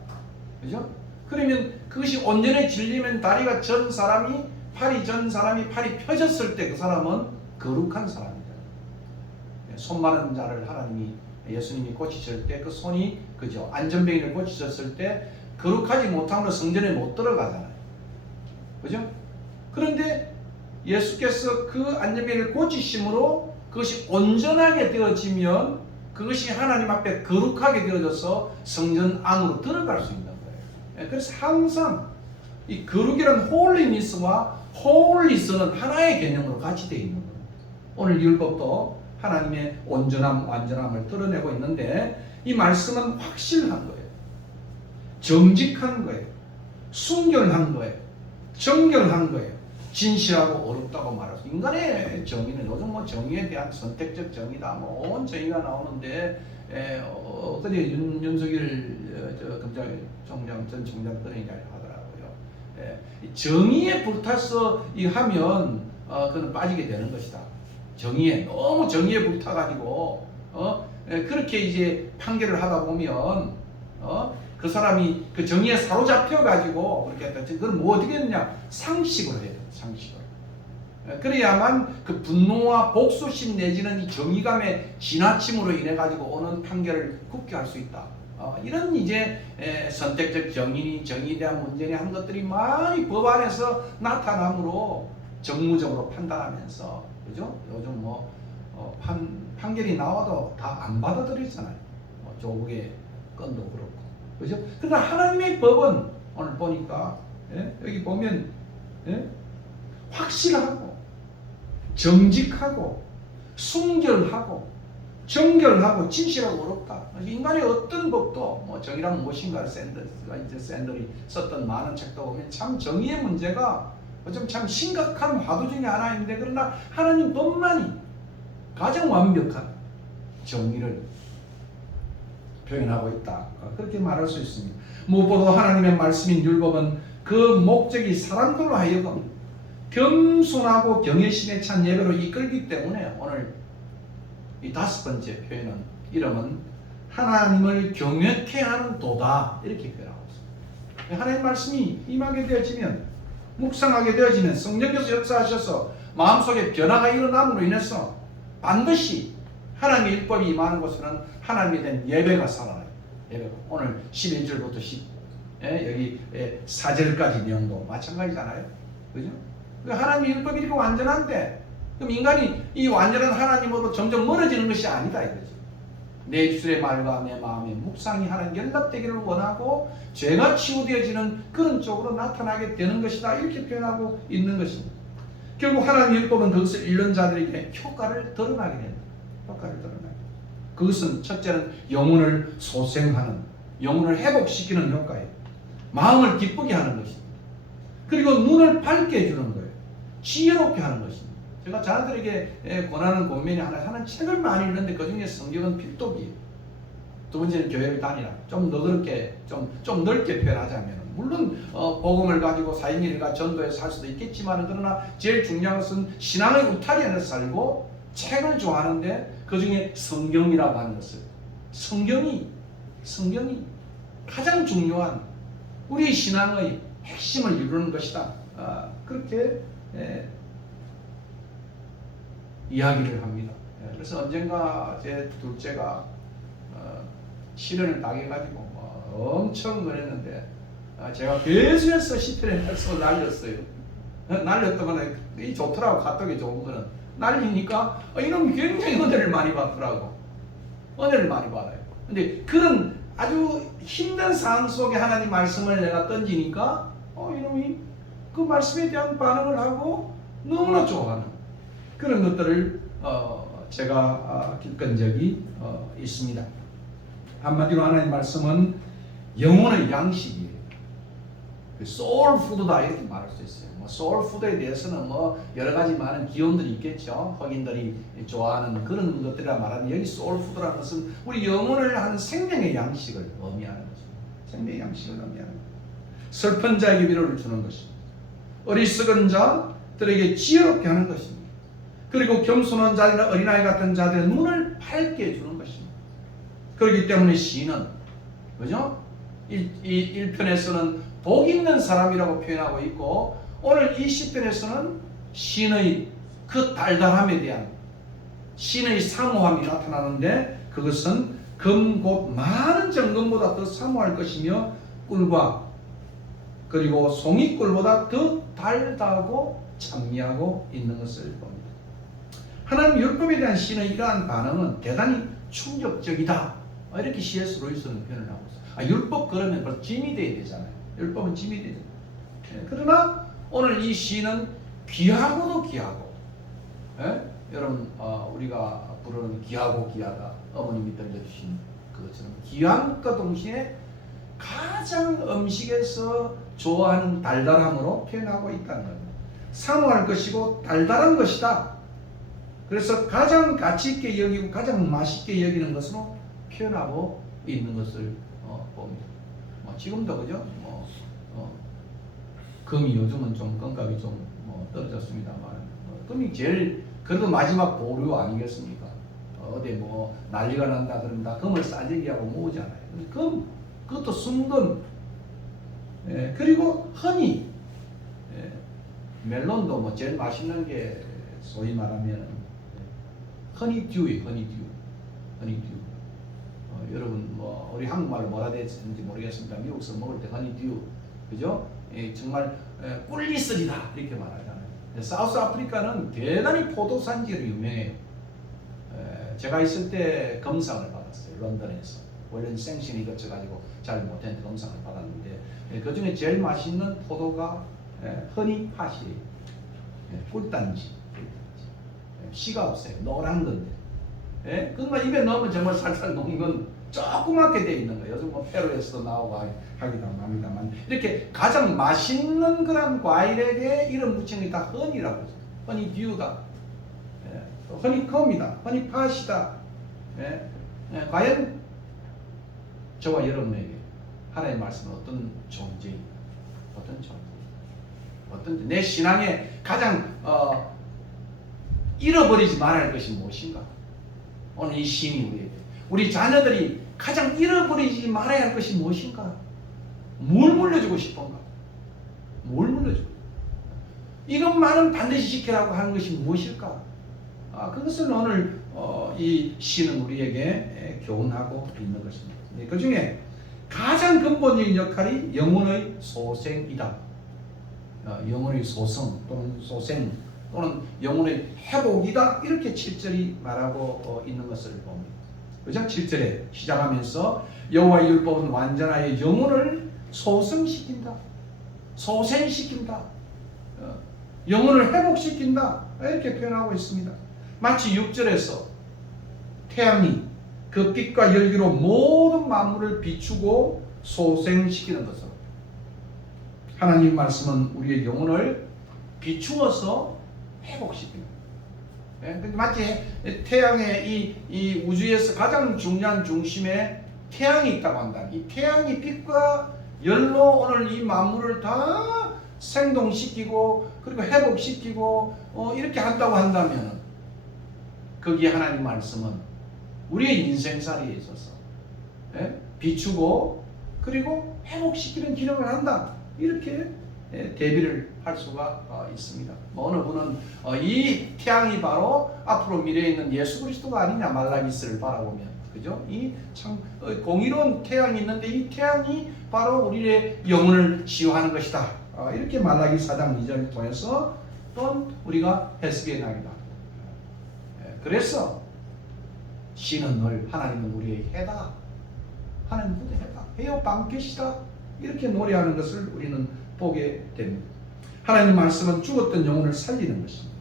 그죠? 그러면 그것이 온전해지려면 다리가 전 사람이, 팔이 전 사람이 팔이 펴졌을 때 그 사람은 거룩한 사람이다. 손 마른 자를 하나님이, 예수님이 고치실 때 그 손이, 그죠? 안전병이를 고치셨을 때 거룩하지 못함으로 성전에 못 들어가잖아요. 그죠? 그런데 예수께서 그 안전병을 고치심으로 그것이 온전하게 되어지면 그것이 하나님 앞에 거룩하게 되어져서 성전 안으로 들어갈 수 있는 거예요. 그래서 항상 이 거룩이란 홀리니스와 홀리스는 하나의 개념으로 같이 되어 있는 거예요. 오늘 율법도 하나님의 온전함, 완전함을 드러내고 있는데, 이 말씀은 확실한 거예요. 정직한 거예요. 순결한 거예요. 정결한 거예요. 진실하고 어렵다고 말하죠. 인간의 정의는 요즘 뭐 정의에 대한 선택적 정의다, 뭐 온 정의가 나오는데, 어제 윤석열 검찰총장 전 총장 그런 얘기를 하더라고요. 정의에 불타서 하면 그는 빠지게 되는 것이다. 정의에, 너무 정의에 불타가지고 그렇게 이제 판결을 하다 보면 그 사람이 그 정의에 사로잡혀가지고 그렇게 했다. 그건 뭐 어떻게 했냐? 상식으로 해야 돼. 상식으로. 그래야만 그 분노와 복수심 내지는 이 정의감의 지나침으로 인해 가지고 오는 판결을 굳게 할 수 있다. 이런 이제 선택적 정의니 정의에 대한 문제니 한 것들이 많이 법 안에서 나타나므로 정무적으로 판단하면서, 그죠? 요즘 뭐 판결이 나와도 다 안 받아들이잖아요. 조국의 건도 그렇고, 그죠? 그러나 하나님의 법은 오늘 보니까 여기 보면 확실하고 정직하고 순결하고 정결하고 진실하고 어렵다. 인간의 어떤 법도 뭐 정의란 무엇인가 샌들이 썼던 많은 책도 보면 참 정의의 문제가 좀 참 심각한 화두 중에 하나인데, 그러나 하나님 법만이 가장 완벽한 정의를 표현하고 있다, 그렇게 말할 수 있습니다. 무엇보다 하나님의 말씀인 율법은 그 목적이 사람들로 하여금 겸손하고 경외심에 찬 예배로 이끌기 때문에 오늘 이 5번째 표현은 이름은 하나님을 경외케 하는 도다 이렇게 표현하고 있습니다. 하나님 말씀이 임하게 되어지면 묵상하게 되어지면 성령께서 역사하셔서 마음속에 변화가 일어남으로 인해서 반드시 하나님의 율법이 임하는 곳에는 하나님에 대한 예배가 살아나요. 예배가. 오늘 11절부터 여기 4절까지 내용도 마찬가지잖아요. 그죠? 하나님의 율법이 이렇게 완전한데 그럼 인간이 이 완전한 하나님으로 점점 멀어지는 것이 아니다 이거죠. 내 입술의 말과 내 마음의 묵상이 하나님 연락되기를 원하고 죄가 치유되어지는 그런 쪽으로 나타나게 되는 것이다 이렇게 표현하고 있는 것입니다. 결국 하나님의 율법은 그것을 잃는 자들에게 효과를 드러나게 된다. 효과를 드러나게. 그것은 첫째는 영혼을 소생하는, 영혼을 회복시키는 효과예요. 마음을 기쁘게 하는 것입니다. 그리고 눈을 밝게 해주는 거예요. 지혜롭게 하는 것입니다. 제가 자녀들에게 권하는 권면이 하나는 책을 많이 읽는데 그 중에 성경은 필독이에요. 두 번째는 교회를 다니라. 좀 너그럽게, 좀 넓게 표현하자면 물론 복음을 가지고 사역일과 전도해서 살 수도 있겠지만 그러나 제일 중요한 것은 신앙의 울타리 안에서 살고 책을 좋아하는데 그 중에 성경이라고 하는 것을 성경이 가장 중요한 우리 신앙의 핵심을 이루는 것이다. 그렇게 이야기를 합니다. 그래서 언젠가 제 둘째가 시련을 당해가지고 엄청 그랬는데 제가 계속해서 시편의 말씀을 날렸어요. 날렸더만 이 좋더라고. 가뜩이 좋은 거는 날리니까 이놈이 굉장히 은혜를 많이 받더라고. 은혜를 많이 받아요. 근데 그런 아주 힘든 상황 속에 하나님 말씀을 내가 던지니까 이놈이 그 말씀에 대한 반응을 하고 너무나 좋아하는 그런 것들을 제가 겪은 적이 있습니다. 한마디로 하나님 말씀은 영혼의 양식이에요. 소울푸드다 이렇게 말할 수 있어요. 소울푸드에 대해서는 여러 가지 많은 기원들이 있겠죠. 흑인들이 좋아하는 그런 것들이라 말하는 여기 소울푸드라는 것은 우리 영혼을 한 생명의 양식을 의미하는 것입니다. 생명의 양식을 의미하는 것입니다. 슬픈 자에게 위로를 주는 것입니다. 어리석은 자들에게 지혜롭게 하는 것입니다. 그리고 겸손한 자들이나 어린아이 같은 자들의 눈을 밝게 해주는 것입니다. 그렇기 때문에 시인은 그죠? 1편에서는 복 있는 사람이라고 표현하고 있고 오늘 이 시편에서는 시인의 그 달달함에 대한 시인의 사모함이 나타나는데 그것은 금 곧 많은 정금보다 더 사모할 것이며 꿀과 그리고 송이꿀보다 더 달다고 찬미하고 있는 것을 봅니다. 하나님 율법에 대한 시인의 이러한 반응은 대단히 충격적이다. 이렇게 C.S. 루이스는 표현을 하고 있어요. 율법 그러면 벌써 짐이 돼야 되잖아요. 율법은 짐이 되죠. 그러나 오늘 이 시는 귀하고도 귀하고, 여러분 우리가 부르는 귀하고 귀하다 어머님이 들려주신 그것처럼 귀함과 동시에 가장 음식에서 좋아하는 달달함으로 표현하고 있다는 겁니다. 사모할 것이고 달달한 것이다. 그래서 가장 가치 있게 여기고 가장 맛있게 여기는 것으로 표현하고 있는 것을 봅니다. 지금도 그죠? 금이 요즘은 좀 금값이 좀 떨어졌습니다만 금이 제일 그래도 마지막 보류 아니겠습니까? 어디 난리가 난다 그러면 다 금을 싸제기하고 모으잖아요. 금 그것도 순금 그리고 허니 멜론도 제일 맛있는 게 소위 말하면 허니듀예요. 허니듀 여러분 우리 한국말로 뭐라 되는지 모르겠습니다. 미국에서 먹을 때 허니듀 그죠? 정말 꿀리슬이다 이렇게 말하잖아요. 사우스 아프리카는 대단히 포도산지로 유명해요. 제가 있을 때 검상을 받았어요. 런던에서. 원래는 생신이 거쳐가지고 잘 못했는데 검상을 받았는데 그 중에 제일 맛있는 포도가 허니팥이에요. 꿀단지. 씨가 없어요. 노란 건데. 그것만 입에 넣으면 정말 살살 녹는 건 조그맣게 돼 있는 거예요. 요즘 페루에서도 나오고 하기도 합니다만 이렇게 가장 맛있는 그런 과일에게 이름 붙이는 게 다 허니라고 하죠. 허니듀다. 허니컴이다. 허니팥이다. 과연 저와 여러분에게 하나님의 말씀은 어떤 존재입니까? 어떤 존재? 어떤 내 신앙에 가장 잃어버리지 말아야 할 것이 무엇인가? 오늘 이 시인이 우리에게 우리 자녀들이 가장 잃어버리지 말아야 할 것이 무엇인가? 뭘 물려주고 싶은가? 뭘 물려주고? 이것만은 반드시 지키라고 하는 것이 무엇일까? 그것을 오늘 이 시는 우리에게 교훈하고 있는 것입니다. 그 중에 가장 근본적인 역할이 영혼의 소생이다. 영혼의 소성 또는 소생 또는 영혼의 회복이다. 이렇게 7절이 말하고 있는 것을 봅니다. 그죠? 7절에 시작하면서 여호와의 율법은 완전하여 영혼을 소성시킨다. 소생시킨다. 영혼을 회복시킨다. 이렇게 표현하고 있습니다. 마치 6절에서 태양이 그 빛과 열기로 모든 만물을 비추고 소생시키는 것으로 하나님 말씀은 우리의 영혼을 비추어서 회복시킵니다. 마치 태양의 이 우주에서 가장 중요한 중심에 태양이 있다고 한다. 이 태양이 빛과 열로 오늘 이 만물을 다 생동시키고 그리고 회복시키고 이렇게 한다고 한다면 거기에 하나님 말씀은 우리의 인생살이에 있어서 비추고 그리고 회복시키는 기능을 한다. 이렇게 대비를 할 수가 있습니다. 어느 분은 이 태양이 바로 앞으로 미래에 있는 예수 그리스도가 아니냐 말라기스를 바라보면 그죠? 이 참 공의로운 태양이 있는데 이 태양이 바로 우리의 영혼을 치유하는 것이다. 이렇게 말라기 4장 2절을 통해서 또 우리가 해석해 나가다. 그래서 시는 늘 하나님은 우리의 해다. 하나님은 우리의 해다. 해요 방패시다. 이렇게 노래하는 것을 우리는 보게 됩니다. 하나님 말씀은 죽었던 영혼을 살리는 것입니다.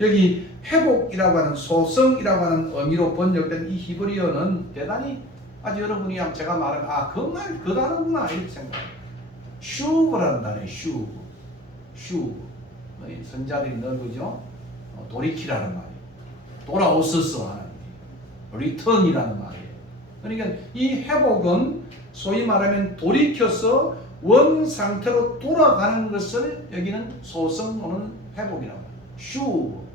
여기 회복이라고 하는 소성이라고 하는 의미로 번역된 이 히브리어는 대단히 아주 여러분이 제가 말한 그 단어구나 이렇게 생각해요. 슈브라는 단어예요. 슈브. 선자들이 늘 그죠? 돌이키라는 말이에요. 돌아오소서 하는 리턴이라는 말이에요. 그러니까 이 회복은 소위 말하면 돌이켜서 원 상태로 돌아가는 것을 여기는 소성 또는 회복이라고 합니다. 슈브.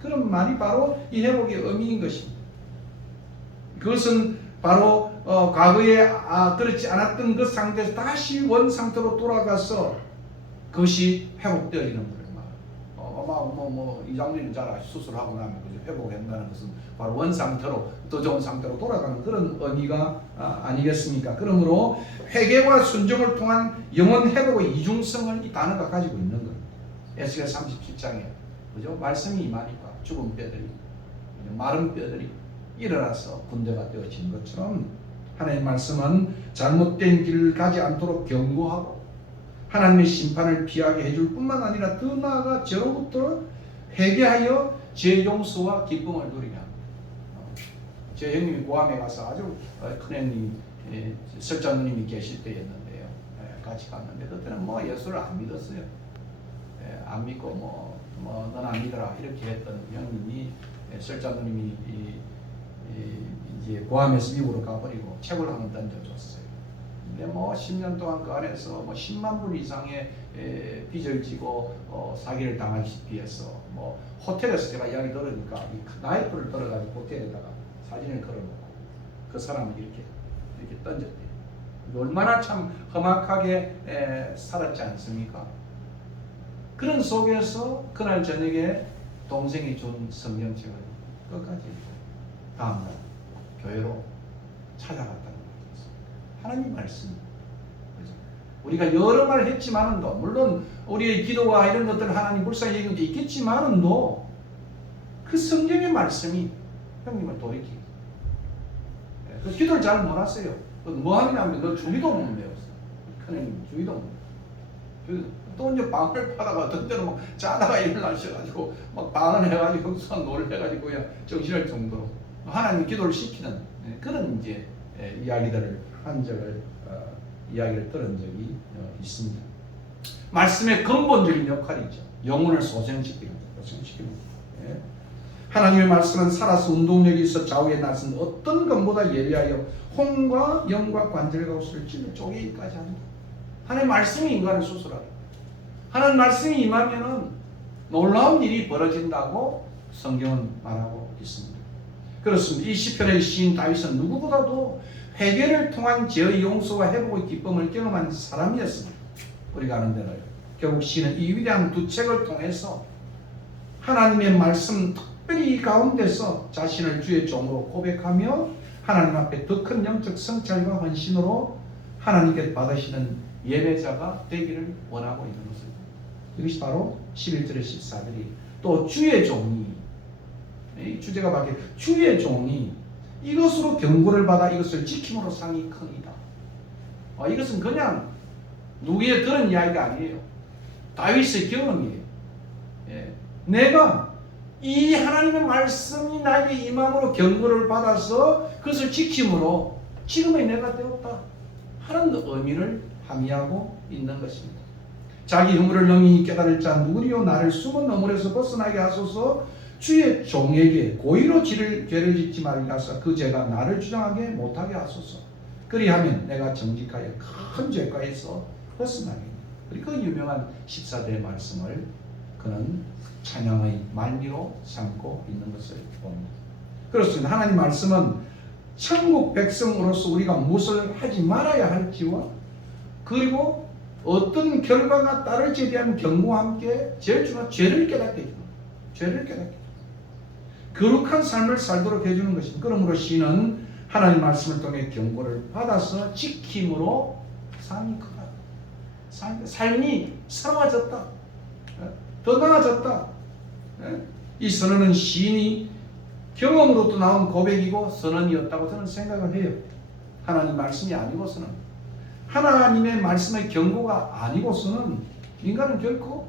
그런 말이 바로 이 회복의 의미인 것입니다. 그것은 바로 과거에 그렇지 않았던 그 상태에서 다시 원 상태로 돌아가서 그것이 회복되어지는 거예요. 이장님은 잘 수술하고 나면 회복한다는 것은 바로 원 상태로 더 좋은 상태로 돌아가는 그런 의미가 아니겠습니까? 그러므로 회개와 순종을 통한 영혼 회복의 이중성을 이 단어가 가지고 있는 겁니다. 에스겔 37장에 그죠? 말씀이 임하니까 죽은 뼈들이 마른 뼈들이 일어나서 군대가 되어진 것처럼 하나님의 말씀은 잘못된 길을 가지 않도록 경고하고 하나님의 심판을 피하게 해줄 뿐만 아니라 더 나아가 저로부터 회개하여 죄 용서와 기쁨을 누리게 합니다. 제 형님이 고암에 가서 아주 큰 형님 설자 누님이 계실 때였는데요. 같이 갔는데 그때는 예수를 안 믿었어요. 안 믿고 넌 안 믿어라 이렇게 했던 형님이 설자 누님이 이제 고암에서 미국으로 가버리고 책을 한번 던져줬어요. 근데 10년 동안 그 안에서 10만 불 이상의 빚을 지고 사기를 당하시피 해서 호텔에서 제가 이야기 들으니까 이 나이프를 들어가지고 호텔에다가 사진을 걸어놓고 그 사람을 이렇게 던졌대요. 얼마나 참 험악하게 살았지 않습니까? 그런 속에서 그날 저녁에 동생이 준 성경책을 끝까지 다음날 교회로 찾아갔다는 거예요. 하나님 말씀. 그죠? 우리가 여러 말 했지만은도 물론 우리의 기도와 이런 것들 하나님 불쌍히 얘기도 있겠지만은도 그 성경의 말씀이 형님을 돌이키고 그 기도를 잘 못했어요. 뭐 하느냐면 너 주기도 못 배웠어. 큰형님 주기도 못 배웠어. 또 이제 방을 파다가 어떤 때는 자다가 일어나셔가지고 방을 해가지고 흑수한 노를 해가지고 그냥 정신할 정도로 하나님 기도를 시키는 그런 이제 이야기들을 한 적을 이야기를 들은 적이 있습니다. 말씀의 근본적인 역할이죠. 영혼을 소생시키는 거. 하나님의 말씀은 살아서 운동력이 있어 좌우에 나선 어떤 것보다 예리하여 혼과 영과 관절과 옷을 찔러 쪼개기까지 합니다. 하나님의 말씀이 인간을 수술하라. 하나님 말씀이 임하면은 놀라운 일이 벌어진다고 성경은 말하고 있습니다. 그렇습니다. 이 시편의 시인 다윗은 누구보다도 회개를 통한 죄의 용서와 회복의 기쁨을 경험한 사람이었습니다. 우리가 아는 대로요. 결국 시인은 이 위대한 두 책을 통해서 하나님의 말씀 특별히 이 가운데서 자신을 주의 종으로 고백하며 하나님 앞에 더 큰 영적 성찰과 헌신으로 하나님께 받으시는 예배자가 되기를 원하고 있는 것입니다. 이것이 바로 11절의 14절이 또 주의 종이, 이 주제가 바뀌어 주의 종이 이것으로 경고를 받아 이것을 지킴으로 상이 크니이다. 이것은 그냥 누구의 들은 이야기가 아니에요. 다윗의 경험이에요. 내가 이 하나님의 말씀이 나에게 임함으로 경고를 받아서 그것을 지킴으로 지금의 내가 되었다 하는 의미를 함의하고 있는 것입니다. 자기 허물을 능히 깨달을 자 누구리요 나를 숨은 허물에서 벗어나게 하소서. 주의 종에게 고의로 죄를 짓지 말게 하사 그 죄가 나를 주장하게 못하게 하소서. 그리하면 내가 정직하여 큰 죄과에서 벗어나게. 그리고 그 유명한 14절의 말씀을 그는 찬양의 말미로 삼고 있는 것을 봅니다. 그렇습니다. 하나님 말씀은 천국 백성으로서 우리가 무엇을 하지 말아야 할지와 그리고 어떤 결과가 따를지에 대한 경고와 함께 제일 중요한 죄를 깨닫게 해주는 거예요. 죄를 깨닫게 해주는 거예요. 거룩한 삶을 살도록 해주는 것입니다. 그러므로 시인은 하나님 말씀을 통해 경고를 받아서 지킴으로 삶이 크다. 삶이 새로워졌다. 더 나아졌다. 이 선언은 시인이 경험으로부터 나온 고백이고 선언이었다고 저는 생각을 해요. 하나님 말씀이 아니고서는, 하나님의 말씀의 경고가 아니고서는 인간은 결코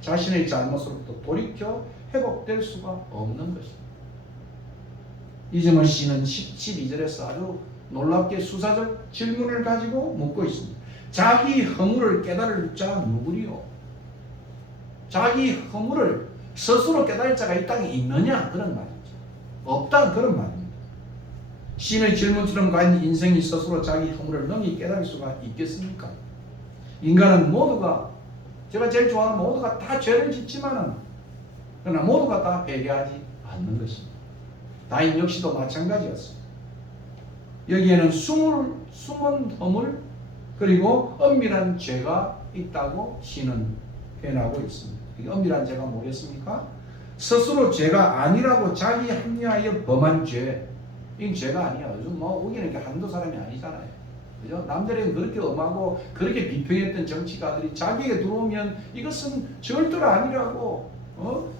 자신의 잘못으로부터 돌이켜 회복될 수가 없는 것입니다. 이정은 씨는 12절에서 아주 놀랍게 수사적 질문을 가지고 묻고 있습니다. 자기 허물을 깨달을 자 누구리요? 자기 허물을 스스로 깨달을 자가 이 땅에 있느냐? 그런 말이죠. 없다 그런 말입니다. 시인의 질문처럼 과연 인생이 스스로 자기 허물을 능히 깨달을 수가 있겠습니까? 인간은 모두가, 제가 제일 좋아하는 모두가 다 죄를 짓지만은 그러나 모두가 다 회개하지 않는 것입니다. 다인 역시도 마찬가지였습니다. 여기에는 숨은 허물 그리고 엄밀한 죄가 있다고 시인은 표현하고 있습니다. 이게 엄밀한 죄가 뭐겠습니까? 스스로 죄가 아니라고 자기 합리하여 범한 죄. 이건 죄가 아니야. 요즘 우기는 게 한두 사람이 아니잖아요. 그죠? 남들은 그렇게 엄하고 그렇게 비평했던 정치가들이 자기에게 들어오면 이것은 절대로 아니라고,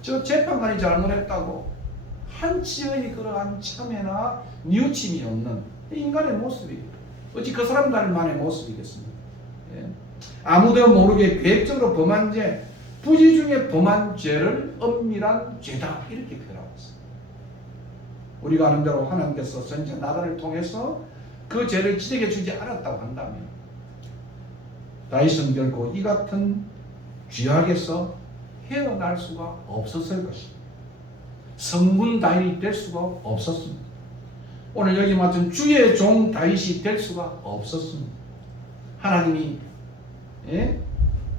저 재판관이 잘못했다고 한치의 그러한 참회나 뉘우침이 없는 인간의 모습이에요. 어찌 그 사람들만의 모습이겠습니까? 예. 아무도 모르게 계획적으로 범한 죄, 부지 중에 범한 죄를 엄밀한 죄다 이렇게 표현하고 있습니다. 우리가 아는 대로 하나님께서 선지자 나단을 통해서 그 죄를 지적해 주지 않았다고 한다면 다윗은 결코 이 같은 죄악에서 헤어날 수가 없었을 것입니다. 성군 다윗이 될 수가 없었습니다. 오늘 여기 맡은 주의 종 다윗이 될 수가 없었습니다. 하나님이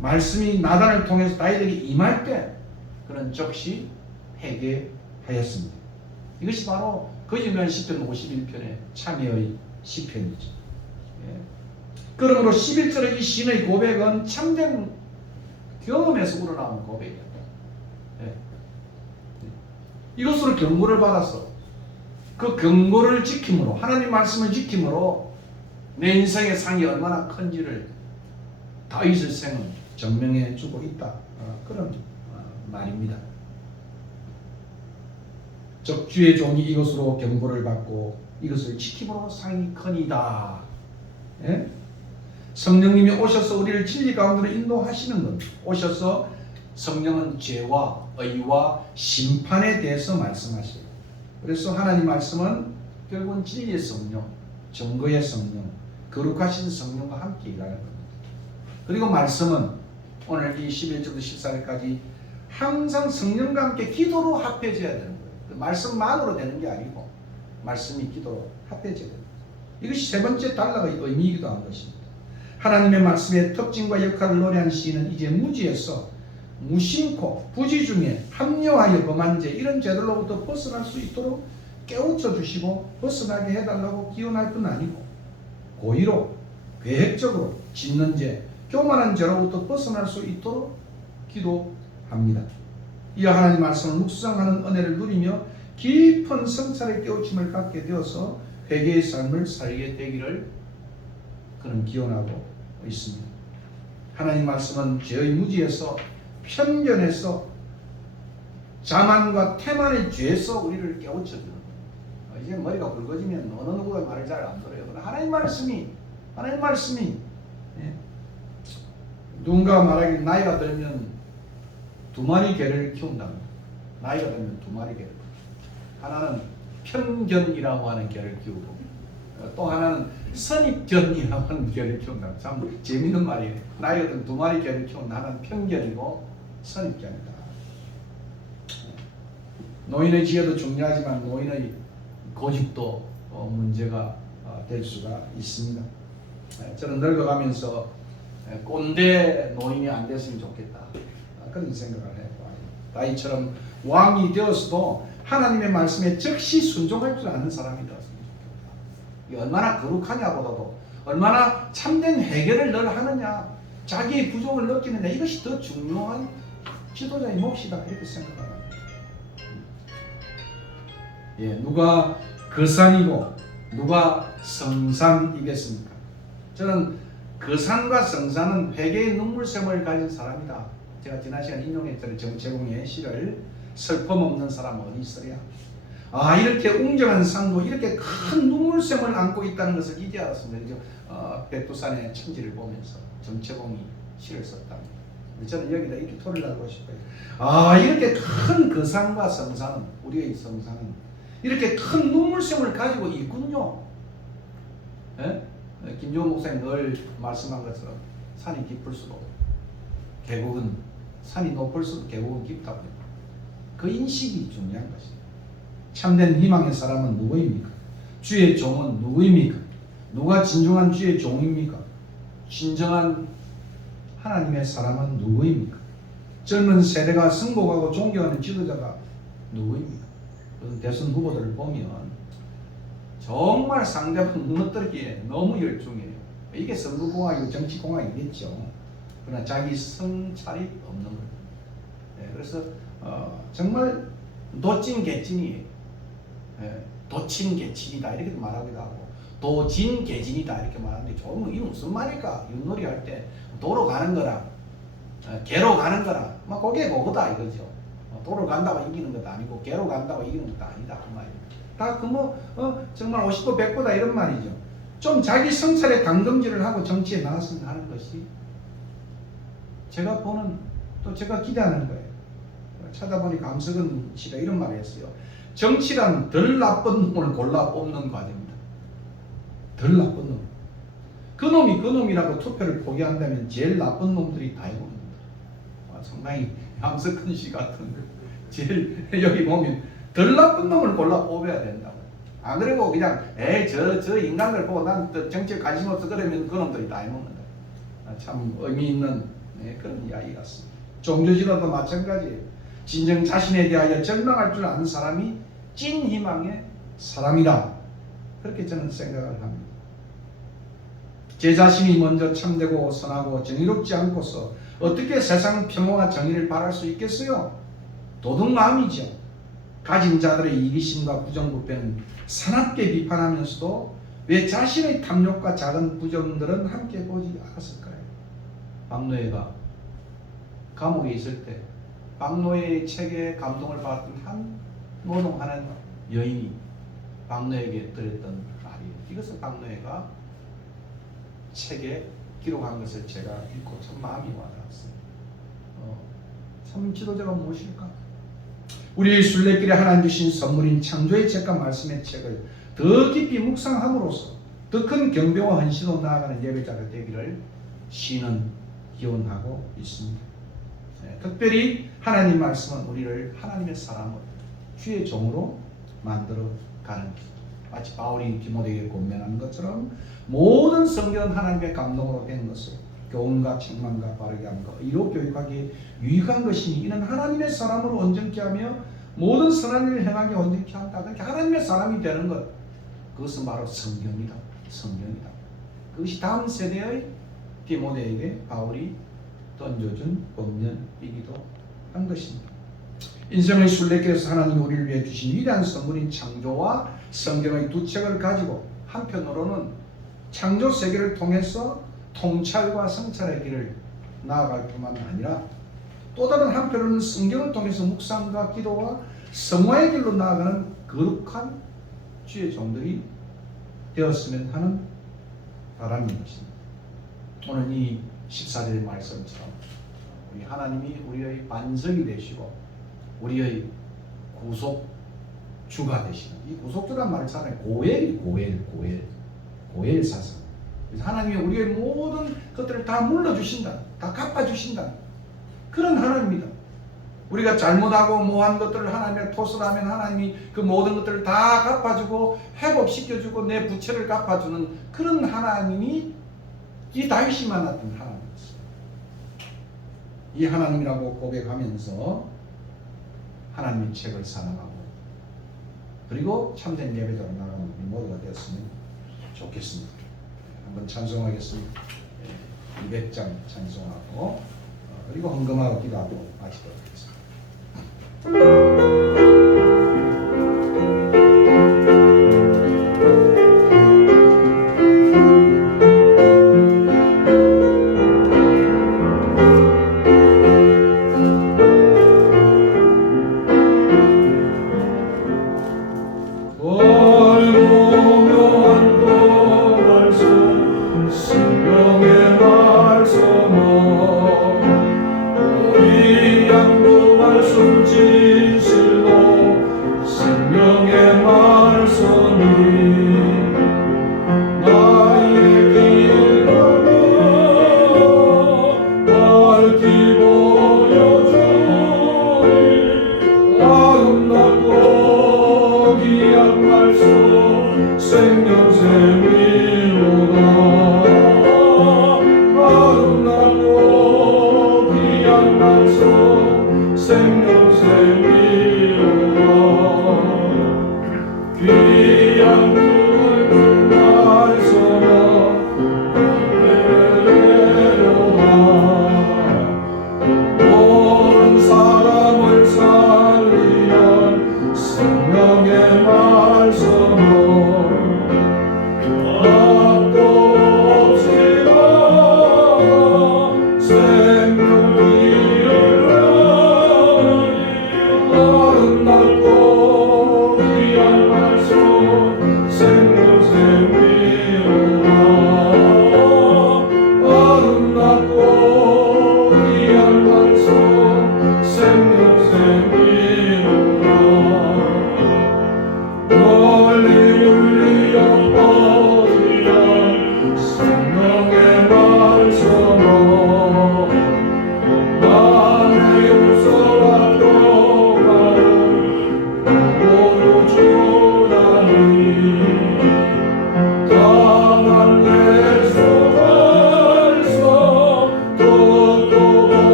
말씀이 나단을 통해서 다윗에게 임할 때 그는 즉시 회개하였습니다. 이것이 바로 그 유명한 시편 51편의 참회의 시편이죠. 그러므로 11절의 이 시인의 고백은 참된 경험에서 우러나온 고백이었다. 이것으로 경고를 받아서 그 경고를 지킴으로, 하나님 말씀을 지킴으로 내 인생의 상이 얼마나 큰지를 다윗의 생은 증명해 주고 있다. 그런 말입니다. 즉 주의 종이 이것으로 경고를 받고 이것을 지킴으로 상이 크니이다. 성령님이 오셔서 우리를 진리 가운데로 인도하시는 겁니다. 오셔서 성령은 죄와 의와 심판에 대해서 말씀하셔요. 그래서 하나님 말씀은 결국은 진리의 성령, 증거의 성령, 거룩하신 성령과 함께 일하는 겁니다. 그리고 말씀은 오늘 이 11절부터 14절까지 항상 성령과 함께 기도로 합해져야 되는 거예요. 말씀만으로 되는 게 아니고 말씀이 기도로 합해져야 됩니다. 이것이 세 번째 단락의 의미이기도 한 것입니다. 하나님의 말씀의 특징과 역할을 노래한 시인은 이제 무지에서 무심코 부지 중에 합리화하여 범한 죄 이런 죄들로부터 벗어날 수 있도록 깨우쳐 주시고 벗어나게 해달라고 기원할 뿐 아니고 고의로 계획적으로 짓는 죄 교만한 죄로부터 벗어날 수 있도록 기도합니다. 이어 하나님 말씀을 묵상하는 은혜를 누리며 깊은 성찰의 깨우침을 갖게 되어서 회개의 삶을 살게 되기를 그는 기원하고 있습니다. 하나님 말씀은 죄의 무지에서 편견에서 자만과 태만의 죄에서 우리를 깨우쳐주는 거예요. 이제 머리가 굵어지면 어느 누구가 말을 잘 안 들어요. 그러나 하나님 말씀이 누군가 말하길 나이가 들면 2마리 개를 키운답니다. 나이가 들면 2마리 개를. 하나는 편견이라고 하는 개를 키우고 또 하나는 선입견이라고 하는 개를 키운다. 참 재밌는 말이에요. 나이가 든 2마리 개를 키운 하나는 편견이고 선입견이다. 노인의 지혜도 중요하지만 노인의 고집도 문제가 될 수가 있습니다. 저는 늙어가면서 꼰대 노인이 안 됐으면 좋겠다. 그런 생각을 해요. 나이처럼 왕이 되어서도 하나님의 말씀에 즉시 순종할 줄 아는 사람이 되었습니다. 이게 얼마나 거룩하냐보다도 얼마나 참된 해결을 늘 하느냐, 자기의 부족을 느끼느냐, 이것이 더 중요한 지도자의 몫이다 이렇게 생각합니다. 누가 거산이고 누가 성산이겠습니까? 저는 거산과 성산은 회개의 눈물샘을 가진 사람이다. 제가 지난 시간에 인용했던 정채공의 시를 슬픔없는 사람 어디 있어야? 이렇게 웅장한 산도 이렇게 큰 눈물샘을 안고 있다는 것을 이제 알았습니다. 백두산의 천지를 보면서 정채공이 시를 썼답니다. 저는 여기다 이렇게 토를 하고 싶어요. 이렇게 큰 거산과 성산은, 우리의 성산은 이렇게 큰 눈물샘을 가지고 있군요. 김종훈 목사님 늘 말씀한 것처럼 산이 깊을수록 계곡은, 산이 높을수록 계곡은 깊다고 합니다. 그 인식이 중요한 것입니다. 참된 희망의 사람은 누구입니까? 주의 종은 누구입니까? 누가 진정한 주의 종입니까? 진정한 하나님의 사람은 누구입니까? 젊은 세대가 승복하고 존경하는 지도자가 누구입니까? 그런 대선 후보들을 보면 정말 상대방 무너뜨리기에 너무 열중해요. 이게 선거공학이고 정치공학이겠죠. 그러나 자기 성찰이 없는 거예요. 그래서 정말 도찐개찐이에요. 도친개친이다 이렇게 말하기도 하고 도진개진이다 이렇게 말하는데 조금 이게 무슨 말일까? 윷놀이 할 때 도로 가는 거랑 개로 가는 거랑 그게 그거다 이거죠. 도로 간다고 이기는 것도 아니고 개로 간다고 이기는 것도 아니다 그 말이에요. 다 정말 50도 100도다 이런 말이죠. 좀 자기 성찰에 당금질을 하고 정치에 나갔으면 하는 것이 제가 보는, 또 제가 기대하는 거예요. 찾아보니 감석은 씨가 이런 말을 했어요. 정치란 덜 나쁜 놈을 골라 뽑는 과정입니다. 덜 나쁜 놈. 그 놈이 그 놈이라고 투표를 포기한다면 제일 나쁜 놈들이 다 해봅니다. 상당히 감석은 씨 같은 제일 여기 보면 덜 나쁜 놈을 골라 뽑아야 된다고. 안 그리고 그냥 저 인간들 보고 난 정치에 관심 없어 그러면 그 놈들이 다 해먹는다. 참 의미 있는 그런 이야기 같습니다. 종교지도도 마찬가지예요. 진정 자신에 대하여 절망할 줄 아는 사람이 찐 희망의 사람이다. 그렇게 저는 생각을 합니다. 제 자신이 먼저 참되고 선하고 정의롭지 않고서 어떻게 세상 평화와 정의를 바랄 수 있겠어요? 도둑마음이죠. 가진 자들의 이기심과 부정부패는 사납게 비판하면서도 왜 자신의 탐욕과 작은 부정들은 함께 보지 않았을까요? 박노해가 감옥에 있을 때 박노해의 책에 감동을 받았던 한 노동하는 여인이 박노해에게 드렸던 말이에요. 이것을 박노해가 책에 기록한 것을 제가 읽고 참 마음이 와닿았어요. 참 지도자가 무엇일까? 우리의 순례길에 하나님 주신 선물인 창조의 책과 말씀의 책을 더 깊이 묵상함으로써 더 큰 경배와 헌신으로 나아가는 예배자가 되기를 시는 기원하고 있습니다. 특별히 하나님 말씀은 우리를 하나님의 사람으로 주의 종으로 만들어 가는 마치 바울이 디모데에게 권면하는 것처럼 모든 성경은 하나님의 감동으로 된 것을 교훈과 책망과 바르게 하는 것, 의로 교육하기에 유익한 것이니 이는 하나님의 사람으로 온전케 하며 모든 선한 일을 행하게 온전케 한다. 그러니까 하나님의 사람이 되는 것, 그것은 바로 성경이다. 성경이다. 그것이 다음 세대의 디모데에게 바울이 던져준 권면이기도 한 것입니다. 인생의 순례길에서 하나님이 우리를 위해 주신 위대한 선물인 창조와 성경의 두 책을 가지고 한편으로는 창조 세계를 통해서 통찰과 성찰의 길을 나아갈 뿐만 아니라 또 다른 한편으로는 성경을 통해서 묵상과 기도와 성화의 길로 나아가는 거룩한 주의 종들이 되었으면 하는 바람인 것입니다. 오늘 이 14절 말씀처럼 우리 하나님이 우리의 반석이 되시고 우리의 구속주가 되시는, 이 구속주란 말을 차라리 고엘 사상. 그래서 하나님이 우리의 모든 것들을 다 물러주신다, 다 갚아주신다, 그런 하나님입니다. 우리가 잘못하고 뭐한 것들을 하나님의 토스하면 하나님이 그 모든 것들을 다 갚아주고 회복시켜주고 내 부채를 갚아주는 그런 하나님이 이 다윗이 만났던 하나님이었어요. 이 하나님이라고 고백하면서 하나님의 책을 사랑하고 그리고 참된 예배자로 나가는 우리 모두가 되었으면 좋겠습니다. 한번 찬송하겠습니다. 200장 찬송하고 그리고 헌금하고 기도하고 마치도록 하겠습니다.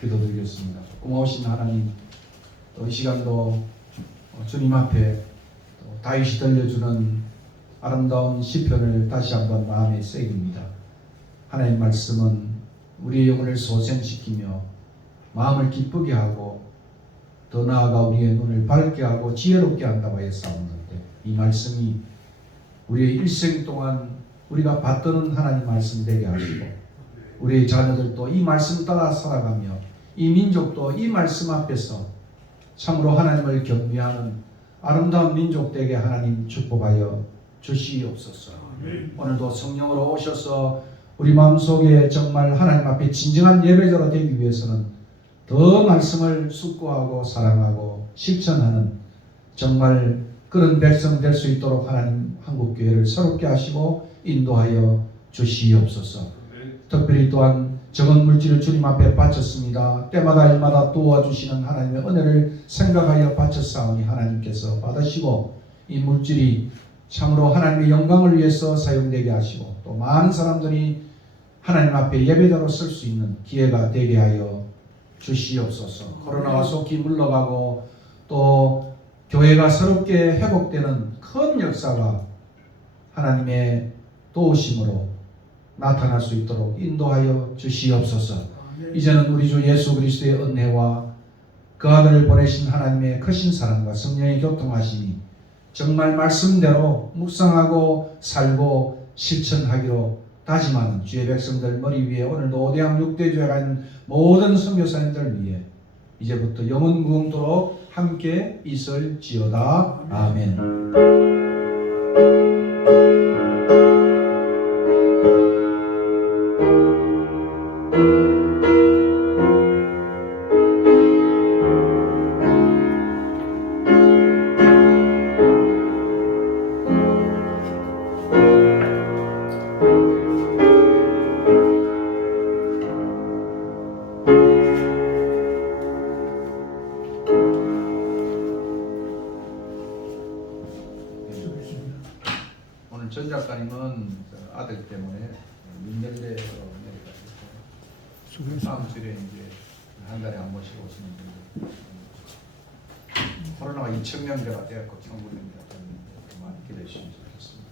기도드리겠습니다. 고마우신 하나님, 또 이 시간도 주님 앞에 또 다윗이 들려주는 아름다운 시편을 다시 한번 마음에 새깁니다. 하나님 말씀은 우리의 영혼을 소생시키며 마음을 기쁘게 하고 더 나아가 우리의 눈을 밝게 하고 지혜롭게 한다고 했사옵는데, 이 말씀이 우리의 일생 동안 우리가 받드는 하나님 말씀 되게 하시고 우리의 자녀들도 이 말씀 따라 살아가며 이 민족도 이 말씀 앞에서 참으로 하나님을 경배하는 아름다운 민족 되게 하나님 축복하여 주시옵소서. 오늘도 성령으로 오셔서 우리 마음속에 정말 하나님 앞에 진정한 예배자로 되기 위해서는 더 말씀을 숙고하고 사랑하고 실천하는 정말 그런 백성 될 수 있도록 하나님 한국교회를 새롭게 하시고 인도하여 주시옵소서. 특별히 또한 적은 물질을 주님 앞에 바쳤습니다. 때마다 일마다 도와주시는 하나님의 은혜를 생각하여 바쳤사오니 하나님께서 받으시고 이 물질이 참으로 하나님의 영광을 위해서 사용되게 하시고 또 많은 사람들이 하나님 앞에 예배자로 쓸 수 있는 기회가 되게 하여 주시옵소서. 코로나가 속히 물러가고 또 교회가 새롭게 회복되는 큰 역사가 하나님의 도우심으로 나타날 수 있도록 인도하여 주시옵소서. 이제는 우리 주 예수 그리스도의 은혜와 그 아들을 보내신 하나님의 크신 사랑과 성령의 교통하심이 정말 말씀대로 묵상하고 살고 실천하기로 다짐하는 주의 백성들 머리 위에 오늘도 5대양 6대주에 있는 모든 선교사님들 위해 이제부터 영원 무궁토록 함께 있을지어다. 아멘. 오늘 전 작가님은 아들 때문에 민들레로 내려가지고 다음 주에 이제 한 달에 한 번씩 오시는 분들, 코로나가 2,000명대가 되었고 1,900명대가 됐는데 많이 기대해 주십시오.